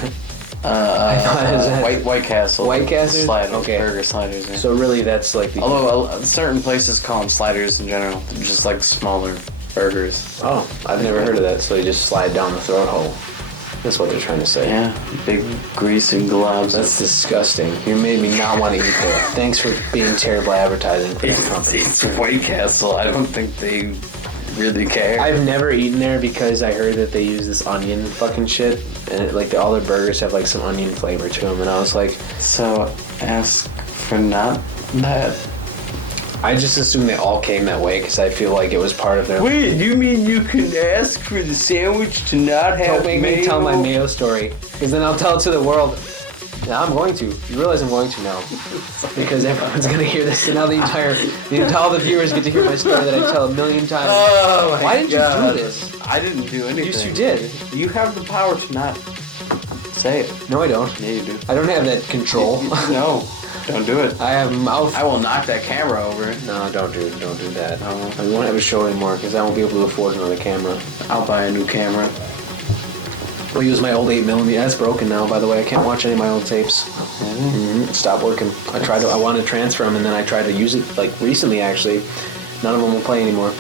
thought it was that- White Castle. White Castle? Sliders, Okay. burger sliders. Yeah. So really, that's like the. Although certain places call them sliders in general, they're just like smaller burgers. Oh, I've never heard of that. So you just slide down the throat hole. That's what they're trying to say. Yeah, big greasy globs. That's disgusting. You made me not want to eat there. Thanks for being terrible advertising for that company. It's White Castle. I don't think they really care. I've never eaten there because I heard that they use this onion fucking shit, and all their burgers have like some onion flavor to them, and I was like, So ask for not that. I just assumed they all came that way because I feel like it was part of their. Wait, you mean you can ask for the sandwich to not have Don't make me tell my mayo story, because then I'll tell it to the world. Yeah, I'm going to. You realize I'm going to now, because everyone's gonna hear this, and now all the viewers get to hear my story that I tell a million times. Oh, Why didn't you do this? I didn't do anything. Yes, you did. You have the power to not say it. No, I don't. Yeah, you do. I don't have that control. No, don't do it. I have mouth. I will knock that camera over. No, don't do that. I won't have a show anymore because I won't be able to afford another camera. I'll buy a new camera. I'll use my old 8mm. That's broken now, by the way. I can't watch any of my old tapes. Stop working. I wanted to transfer them, and then I tried to use it like recently. Actually, none of them will play anymore.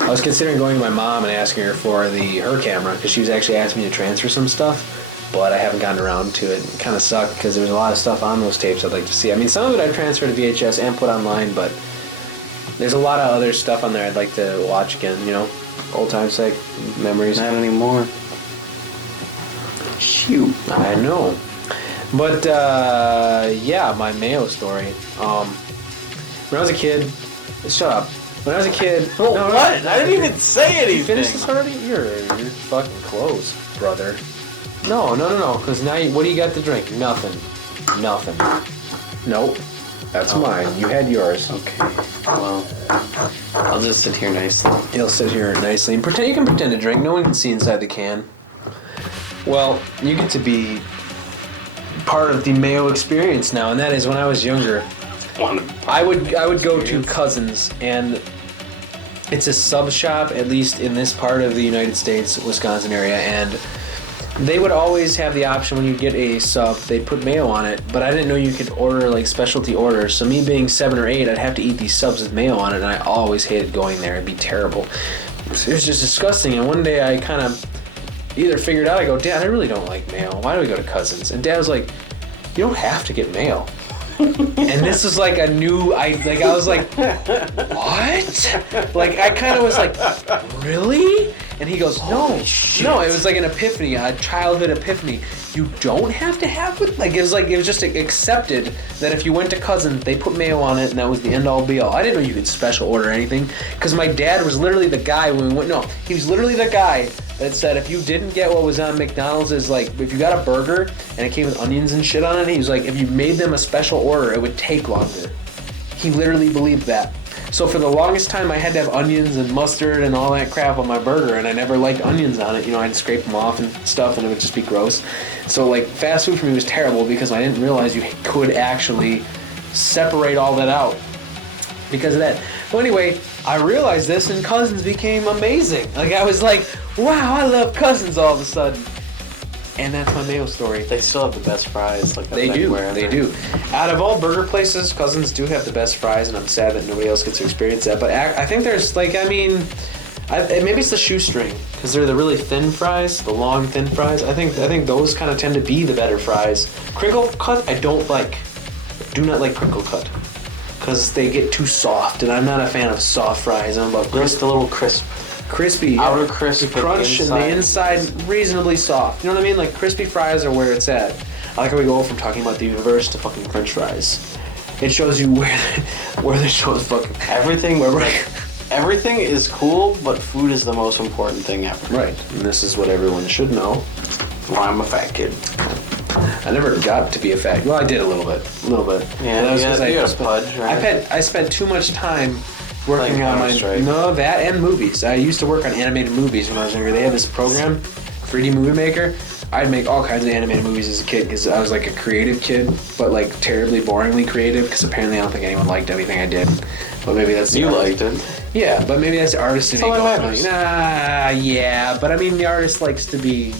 I was considering going to my mom and asking her for her camera because she was actually asking me to transfer some stuff, but I haven't gotten around to it. It kind of sucked because there was a lot of stuff on those tapes I'd like to see. I mean, some of it I'd transfer to VHS and put online, but there's a lot of other stuff on there I'd like to watch again. You know, old times like memories. Not anymore. Shoot. I know. But, yeah, my Mayo story. When I was a kid... Shut up. When I was a kid... Well, no, what? I didn't even say anything. You finished this already? You're fucking close, brother. No. Because now, what do you got to drink? Nothing. Nope. That's mine. You had yours. Okay. Well, I'll just sit here nicely. You'll sit here nicely and pretend. You can pretend to drink. No one can see inside the can. Well, you get to be part of the Mayo experience now, and that is when I was younger. I would go to Cousins, and it's a sub shop, at least in this part of the United States, Wisconsin area, and they would always have the option when you get a sub, they'd put mayo on it, but I didn't know you could order like specialty orders. So me being 7 or 8, I'd have to eat these subs with mayo on it, and I always hated going there. It'd be terrible. It was just disgusting. And one day I kind of either figured out, I go, Dad, I really don't like mayo. Why do we go to Cousins? And Dad was like, you don't have to get mayo. And this was like a new, I was like, what? Like, I kind of was like, really? And he goes, no, it was like an epiphany, a childhood epiphany. You don't have to have it? Like, it was just accepted that if you went to Cousins, they put mayo on it, and that was the end-all, be-all. I didn't know you could special order anything, because my dad was literally the guy when we went, he was literally the guy that said if you didn't get what was on McDonald's, is like, if you got a burger, and it came with onions and shit on it, he was like, if you made them a special order, it would take longer. He literally believed that. So for the longest time, I had to have onions and mustard and all that crap on my burger, and I never liked onions on it. You know, I'd scrape them off and stuff, and it would just be gross. So, like, fast food for me was terrible because I didn't realize you could actually separate all that out because of that. Well, anyway, I realized this, and Cousins became amazing. Like, I was like, wow, I love Cousins all of a sudden. And that's my mayo story. They still have the best fries. Like They do. Out of all burger places, Cousins do have the best fries, and I'm sad that nobody else gets to experience that. But I think there's, like, maybe it's the shoestring, because they're the really thin fries, the long, thin fries. I think those kind of tend to be the better fries. Crinkle cut, I don't like. Do not like crinkle cut, because they get too soft, and I'm not a fan of soft fries. I'm about just a little crisp. Crispy, outer crisp, the crunch, and the inside reasonably soft. You know what I mean? Like, crispy fries are where it's at. I like how we go from talking about the universe to fucking French fries. It shows you where the show is fucking everything is cool, but food is the most important thing ever. Right, and this is what everyone should know. Well, I'm a fat kid. I never got to be a fat. Well, I did a little bit. Yeah, that was you had a pudge, right? I spent too much time working Playing on Counter-Strike. that and movies. I used to work on animated movies when I was younger. They had this program, 3D Movie Maker. I'd make all kinds of animated movies as a kid because I was like a creative kid, but like terribly boringly creative because apparently I don't think anyone liked anything I did. But maybe that's you liked it. Yeah, but maybe that's the artist in me all that going, matters. yeah. But I mean, the artist likes to be,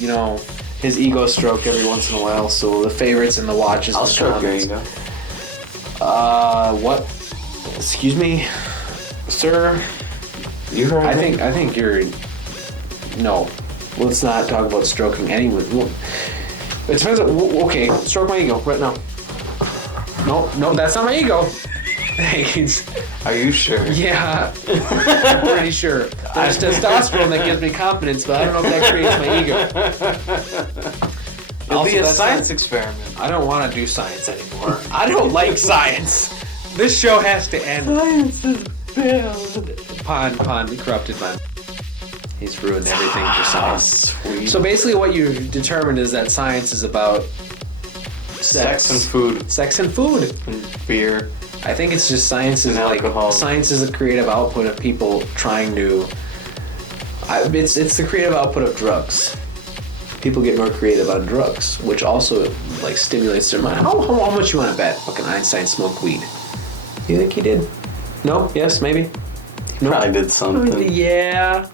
his ego stroked every once in a while. So the favorites and the watches. I'll and stroke your comments. ego. What? Excuse me, sir. You heard I me. think you're. No. Let's not talk about stroking anyone. Well, it depends on... Okay, stroke my ego right now. No, that's not my ego. Thanks. Are you sure? Yeah, I'm pretty sure. There's testosterone that gives me confidence, but I don't know if that creates my ego. It'll be a that's science not- experiment. I don't want to do science anymore. I don't like science. This show has to end. Science is failed. Pond corrupted my... He's ruined everything for science. Sweet. So basically what you've determined is that science is about sex and food Sex and food. and beer. I think it's just science is And like alcohol. science is a creative output of people trying to. It's the creative output of drugs. People get more creative on drugs, which also like stimulates their mind. How much you want to bet? Fucking Einstein smoked weed. You think he did? No? Yes? Maybe? No? Probably did something. Yeah.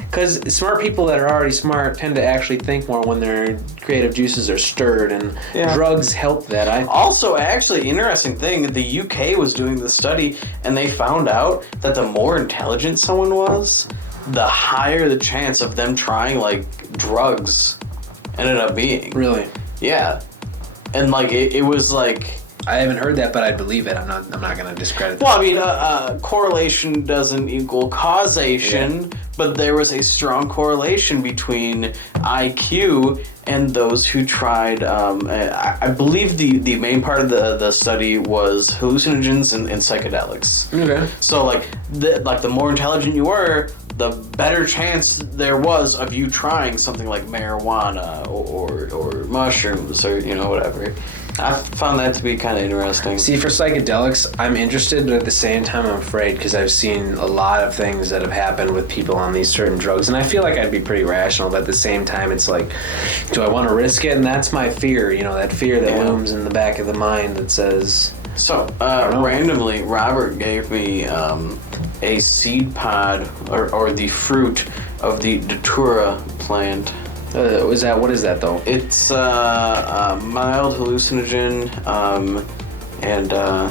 Because smart people that are already smart tend to actually think more when their creative juices are stirred, and Yeah. drugs help that. Also, actually, interesting thing, the UK was doing this study, and they found out that the more intelligent someone was, the higher the chance of them trying, like, drugs ended up being. Really? Yeah. And, like, it was, like... I haven't heard that, but I believe it. I'm not going to discredit that. Well, I mean, correlation doesn't equal causation, but there was a strong correlation between IQ and those who tried. I believe the main part of the study was hallucinogens and psychedelics. Okay. So, like the more intelligent you were, the better chance there was of you trying something like marijuana or mushrooms or whatever. I found that to be kind of interesting. See, for psychedelics, I'm interested, but at the same time, I'm afraid because I've seen a lot of things that have happened with people on these certain drugs, and I feel like I'd be pretty rational, but at the same time, it's like, do I want to risk it? And that's my fear, that fear that looms in the back of the mind that says... So, randomly, Robert gave me a seed pod, or the fruit of the Datura plant. What is that, though? It's a mild hallucinogen, and I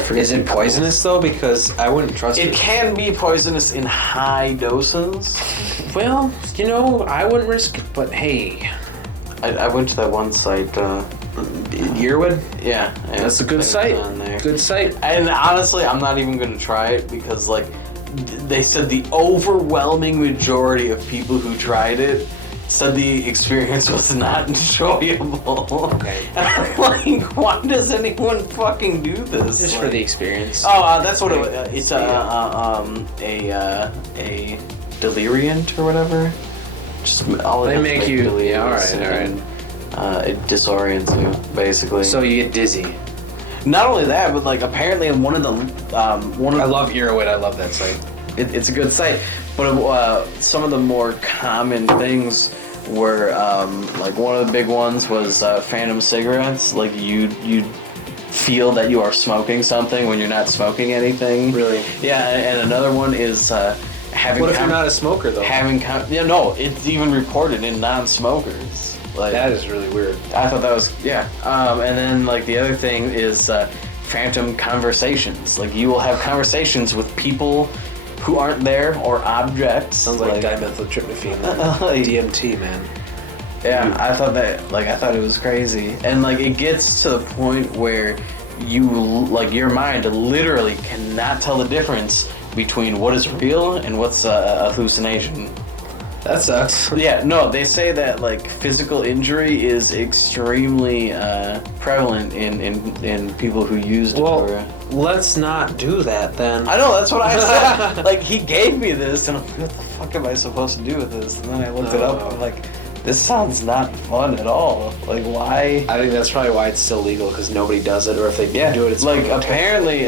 forget. Is it poisonous, though? Because I wouldn't trust it. It can be poisonous in high doses. Well, I wouldn't risk it, but hey. I went to that one site. Yearwood? Yeah. That's a good site. Good site. And honestly, I'm not even going to try it because, like, they said the overwhelming majority of people who tried it said the experience was not enjoyable. Okay. And I'm like, why does anyone fucking do this? Just for the experience. Oh, that's what it was. It's a deliriant or whatever. Just all They it is make like you... delirious Yeah, alright. and, it disorients you, basically. So you get dizzy. Not only that, but like apparently in one of the I love Yearwood. I love that site. it's a good site, but some of the more common things were like one of the big ones was phantom cigarettes. Like you'd feel that you are smoking something when you're not smoking anything. Really? Yeah, and another one is having. What if you're not a smoker, though? No, it's even reported in non-smokers. Like That is really weird. I thought that was and then like the other thing is phantom conversations. Like you will have conversations with people who aren't there or objects. Sounds like dimethyltryptamine. Like- DMT, man. Yeah, I thought it was crazy, and like it gets to the point where your mind literally cannot tell the difference between what is real and what's a hallucination. That sucks. Yeah, no, they say that like physical injury is extremely prevalent in people who used it. Well, let's not do that then. I know, that's what I said. Like he gave me this, and I'm like, what the fuck am I supposed to do with this? And then I looked it up, and I'm like, this sounds not fun at all. Like, why? I think that's probably why it's still legal, because nobody does it, or if they do it, it's like fucking apparently,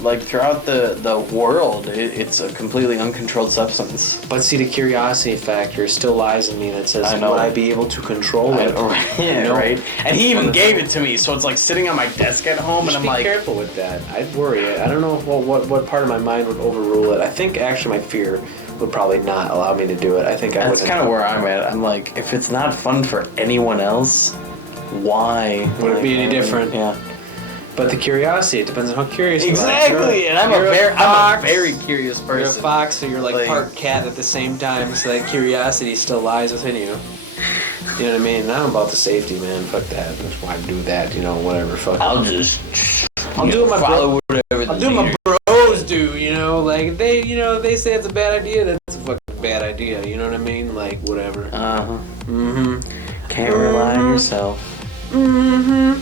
like throughout the world, it's a completely uncontrolled substance. But see, the curiosity factor still lies in me that says, I know. would I be able to control it? Yeah, No. right. And he even gave it to me, so it's like sitting on my desk at home, and Just I'm be like, careful with that. I'd worry. I don't know what part of my mind would overrule it. I think actually my fear would probably not allow me to do it. I think I would. that's kind of where I'm at. I'm like, if it's not fun for anyone else, why Would it be any different? Yeah. But the curiosity, it depends on how curious you are. Exactly, and I'm a very curious person. You're a fox, so you're like part cat at the same time, so that curiosity still lies within you. You know what I mean? I'm about the safety, man. Fuck that. That's why I do that, whatever. Fuck. I'll do what my bros do, like they say it's a bad idea, that's a fucking bad idea, you know what I mean? Like, whatever. Uh-huh. Mm-hmm. Can't rely on yourself. Mm-hmm.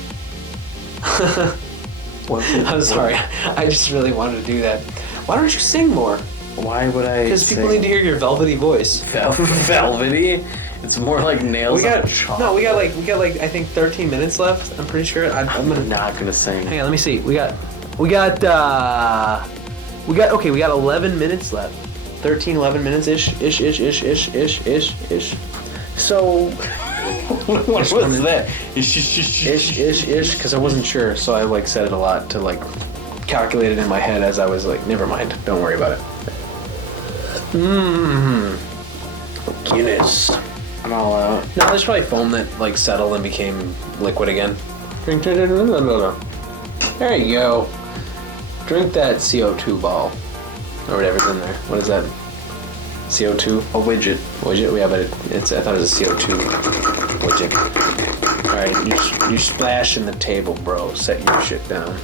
I'm sorry. I just really wanted to do that. Why don't you sing more? Why would I? Because people need to hear your velvety voice. Velvety? It's more like nails. We got like I think 13 minutes left. I'm pretty sure. I'm not gonna sing. Hang on, let me see. We got 11 minutes left. 11 minutes ish. So what was that? Ish, because I wasn't sure, so I like said it a lot to like calculate it in my head as I was like, never mind, don't worry about it. Guinness. I'm all out. No, there's probably foam that like settled and became liquid again. There you go. Drink that CO2 ball. Or whatever's in there. What is that? CO2? A widget. Widget? Yeah, but I thought it was a CO2 widget. Alright, you splash in the table, bro. Set your shit down.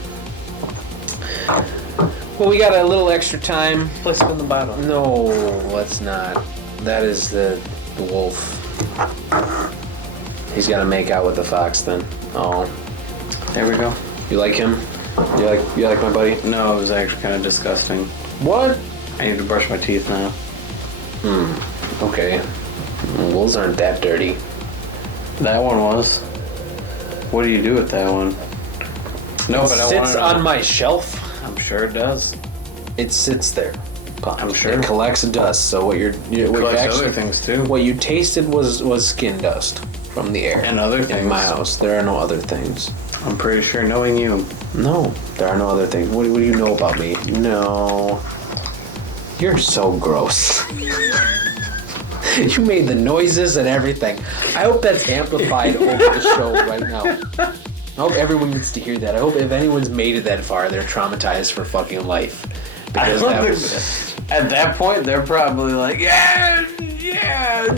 Well, we got a little extra time. Let's spin the bottle. No, let's not. That is the wolf. He's got to make out with the fox then. Oh. There we go. You like him? You like my buddy? No, it was actually kind of disgusting. What? I need to brush my teeth now. Okay. Wolves aren't that dirty. That one was. What do you do with that one? No, but I sits on my shelf. I'm sure it does. It sits there. I'm sure it collects dust. So what other things too. What you tasted was skin dust from the air and other things. In my house, there are no other things. I'm pretty sure, knowing you. No, there are no other things. What do you know about me? No, you're so gross. You made the noises and everything. I hope that's amplified over the show right now. I hope everyone needs to hear that. I hope if anyone's made it that far, they're traumatized for fucking life. Because at that point, they're probably like, yeah,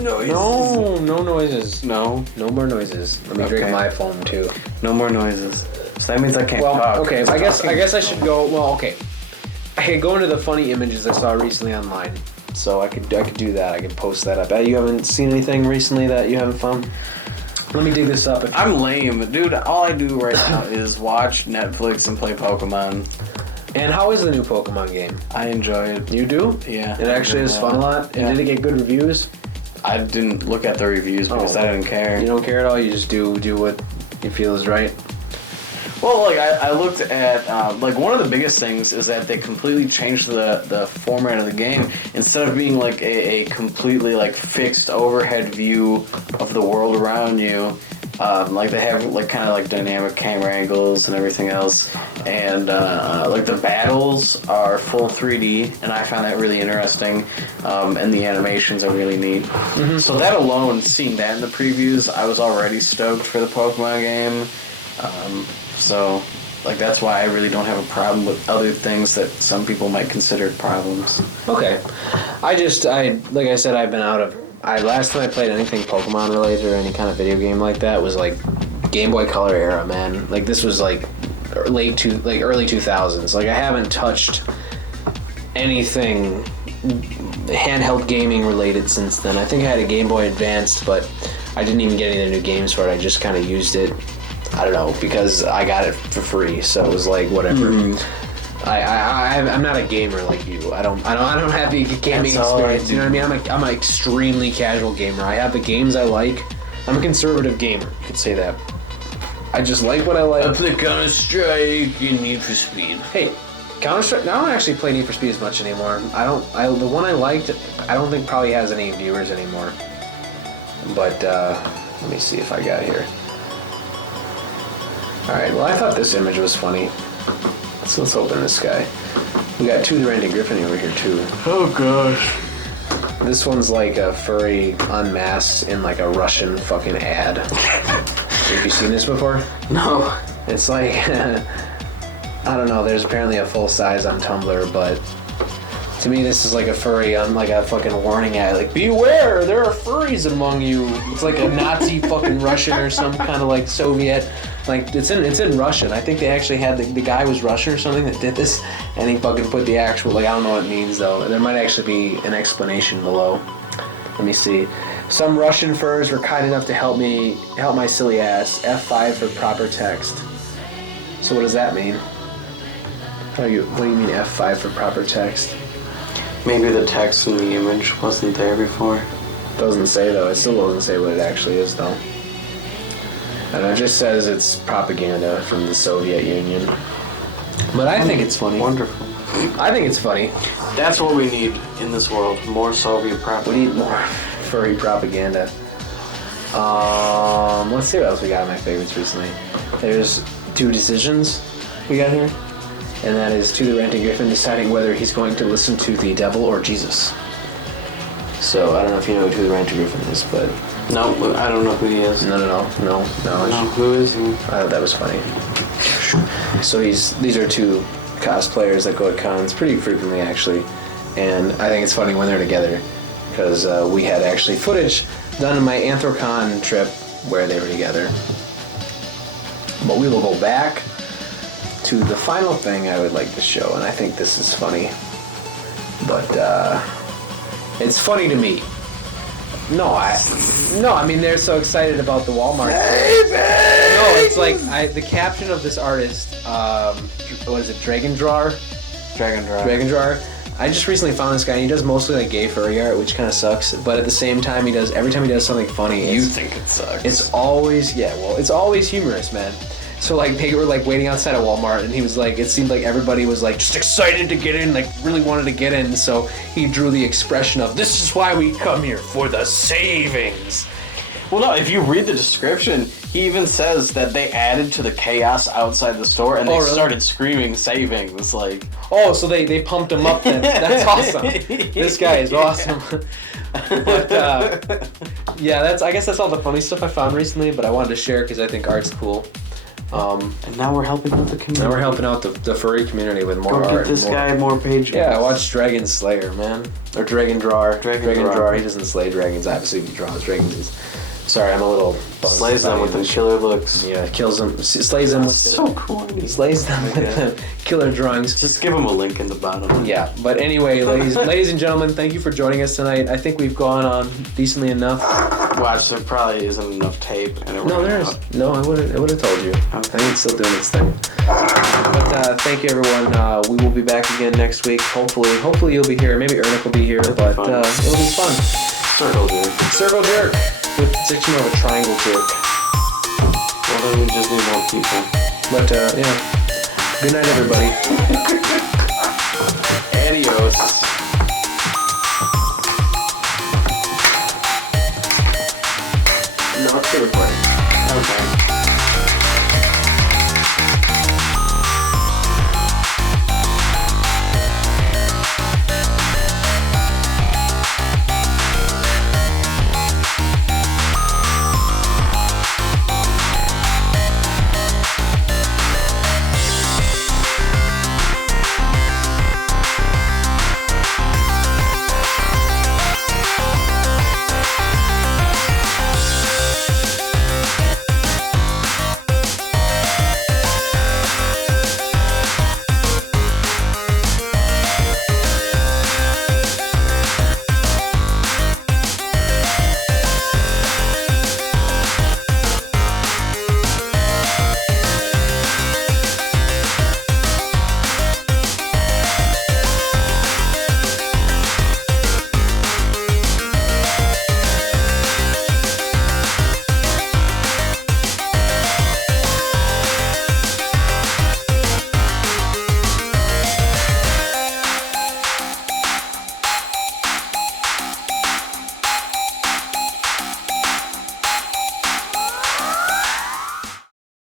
noises. No noises. No more noises. Let me drink my foam too. No more noises. So that means I can't talk. Okay, I guess I should go. Well, okay. I could go into the funny images I saw recently online. So I could do that. I could post that up. You haven't seen anything recently that you haven't found? Let me dig this up. I'm lame, dude. All I do right now is watch Netflix and play Pokemon. And how is the new Pokemon game? I enjoy it. You do? Yeah. It actually is fun a lot? Yeah. And did it get good reviews? I didn't look at the reviews because I didn't care. You don't care at all? You just do what you feel is right? Well, like, I looked at, like, one of the biggest things is that they completely changed the format of the game. Instead of being, like, a completely, like, fixed overhead view of the world around you, like, they have, like, kind of, like, dynamic camera angles and everything else. And, like, the battles are full 3D, and I found that really interesting. And the animations are really neat. Mm-hmm. So that alone, seeing that in the previews, I was already stoked for the Pokemon game. So, like, that's why I really don't have a problem with other things that some people might consider problems. Okay. Like I said, I've been out of... last time I played anything Pokemon related or any kind of video game like that was, like, Game Boy Color era, man. Like, this was, like, early 2000s. Like, I haven't touched anything handheld gaming related since then. I think I had a Game Boy Advanced, but I didn't even get any of the new games for it. I just kind of used it, I don't know, because I got it for free, so it was like whatever. Mm-hmm. I'm not a gamer like you. I don't have the gaming experience. You know what I mean? I'm an extremely casual gamer. I have the games I like. I'm a conservative gamer. You could say that. I just like what I like. I play Counter-Strike and Need for Speed. Hey, Counter-Strike. I don't actually play Need for Speed as much anymore. The one I liked, I don't think probably has any viewers anymore. But let me see if I got it here. Alright, well, I thought this image was funny. So let's open this guy. We got two Randy Griffin over here, too. Oh, gosh. This one's like a furry unmasked in like a Russian fucking ad. Have you seen this before? No. It's like I don't know. There's apparently a full size on Tumblr, but to me, this is like a furry on like a fucking warning ad. Like, beware, there are furries among you. It's like a Nazi fucking Russian or some kind of like Soviet. Like it's in Russian. I think they actually had the guy was Russian or something that did this, and he fucking put the actual like I don't know what it means though. There might actually be an explanation below. Let me see. Some Russian furs were kind enough to help my silly ass. F5 for proper text. So what does that mean? What do you mean F5 for proper text? Maybe the text in the image wasn't there before. Doesn't say though. It still doesn't say what it actually is though. And it just says it's propaganda from the Soviet Union. But I think it's funny. Wonderful. I think it's funny. That's what we need in this world. More Soviet propaganda. We need more furry propaganda. Let's see what else we got in my favorites recently. There's 2 decisions we got here. And that is To the Ranting Griffin deciding whether he's going to listen to the devil or Jesus. So, I don't know if you know who To the Ranting Griffin is, but... No, I don't know who he is. No. Who is he? I thought that was funny. So these are 2 cosplayers that go to cons pretty frequently, actually. And I think it's funny when they're together. Because we had actually footage done in my Anthrocon trip where they were together. But we will go back to the final thing I would like to show, and I think this is funny. But it's funny to me. No, I mean they're so excited about the Walmart. No, it's like the caption of this artist, what is it, Dragon Drawer? I just recently found this guy, and he does mostly like gay furry art, which kind of sucks. But at the same time, every time he does something funny, You think it sucks. It's always it's always humorous, man. So like they were like waiting outside of Walmart, and he was like, it seemed like everybody was like just excited to get in, like really wanted to get in. So he drew the expression of, "This is why we come here, for the savings." Well, no, if you read the description, he even says that they added to the chaos outside the store, and they really? started screaming savings, like... Oh, so they pumped him up then. That's awesome. This guy is awesome. But yeah, I guess that's all the funny stuff I found recently, but I wanted to share because I think art's cool. And now we're helping out the community. Now we're helping out the furry community with more Go art. get this guy more pages. Yeah, I watched Dragon Slayer, man. Or Dragon Drawer. Dragon Drawer. He doesn't slay dragons, obviously he draws dragons. Sorry, I'm a little buzzed. Slays them with the killer looks. Yeah, kills them, slays them with So cool. He slays them with the killer drawings. Just give him a link in the bottom. Yeah, but anyway, ladies and gentlemen, thank you for joining us tonight. I think we've gone on decently enough. Watch, there probably isn't enough tape. And No, there is. No, I would have told you. I think it's still doing its thing. But thank you, everyone. We will be back again next week. Hopefully you'll be here. Maybe Ernick will be here, but it'll be fun. Circle jerk. With it's more of a triangle jerk. Well, then we just need more people. But yeah. Good night, everybody. Adios. No, it's good.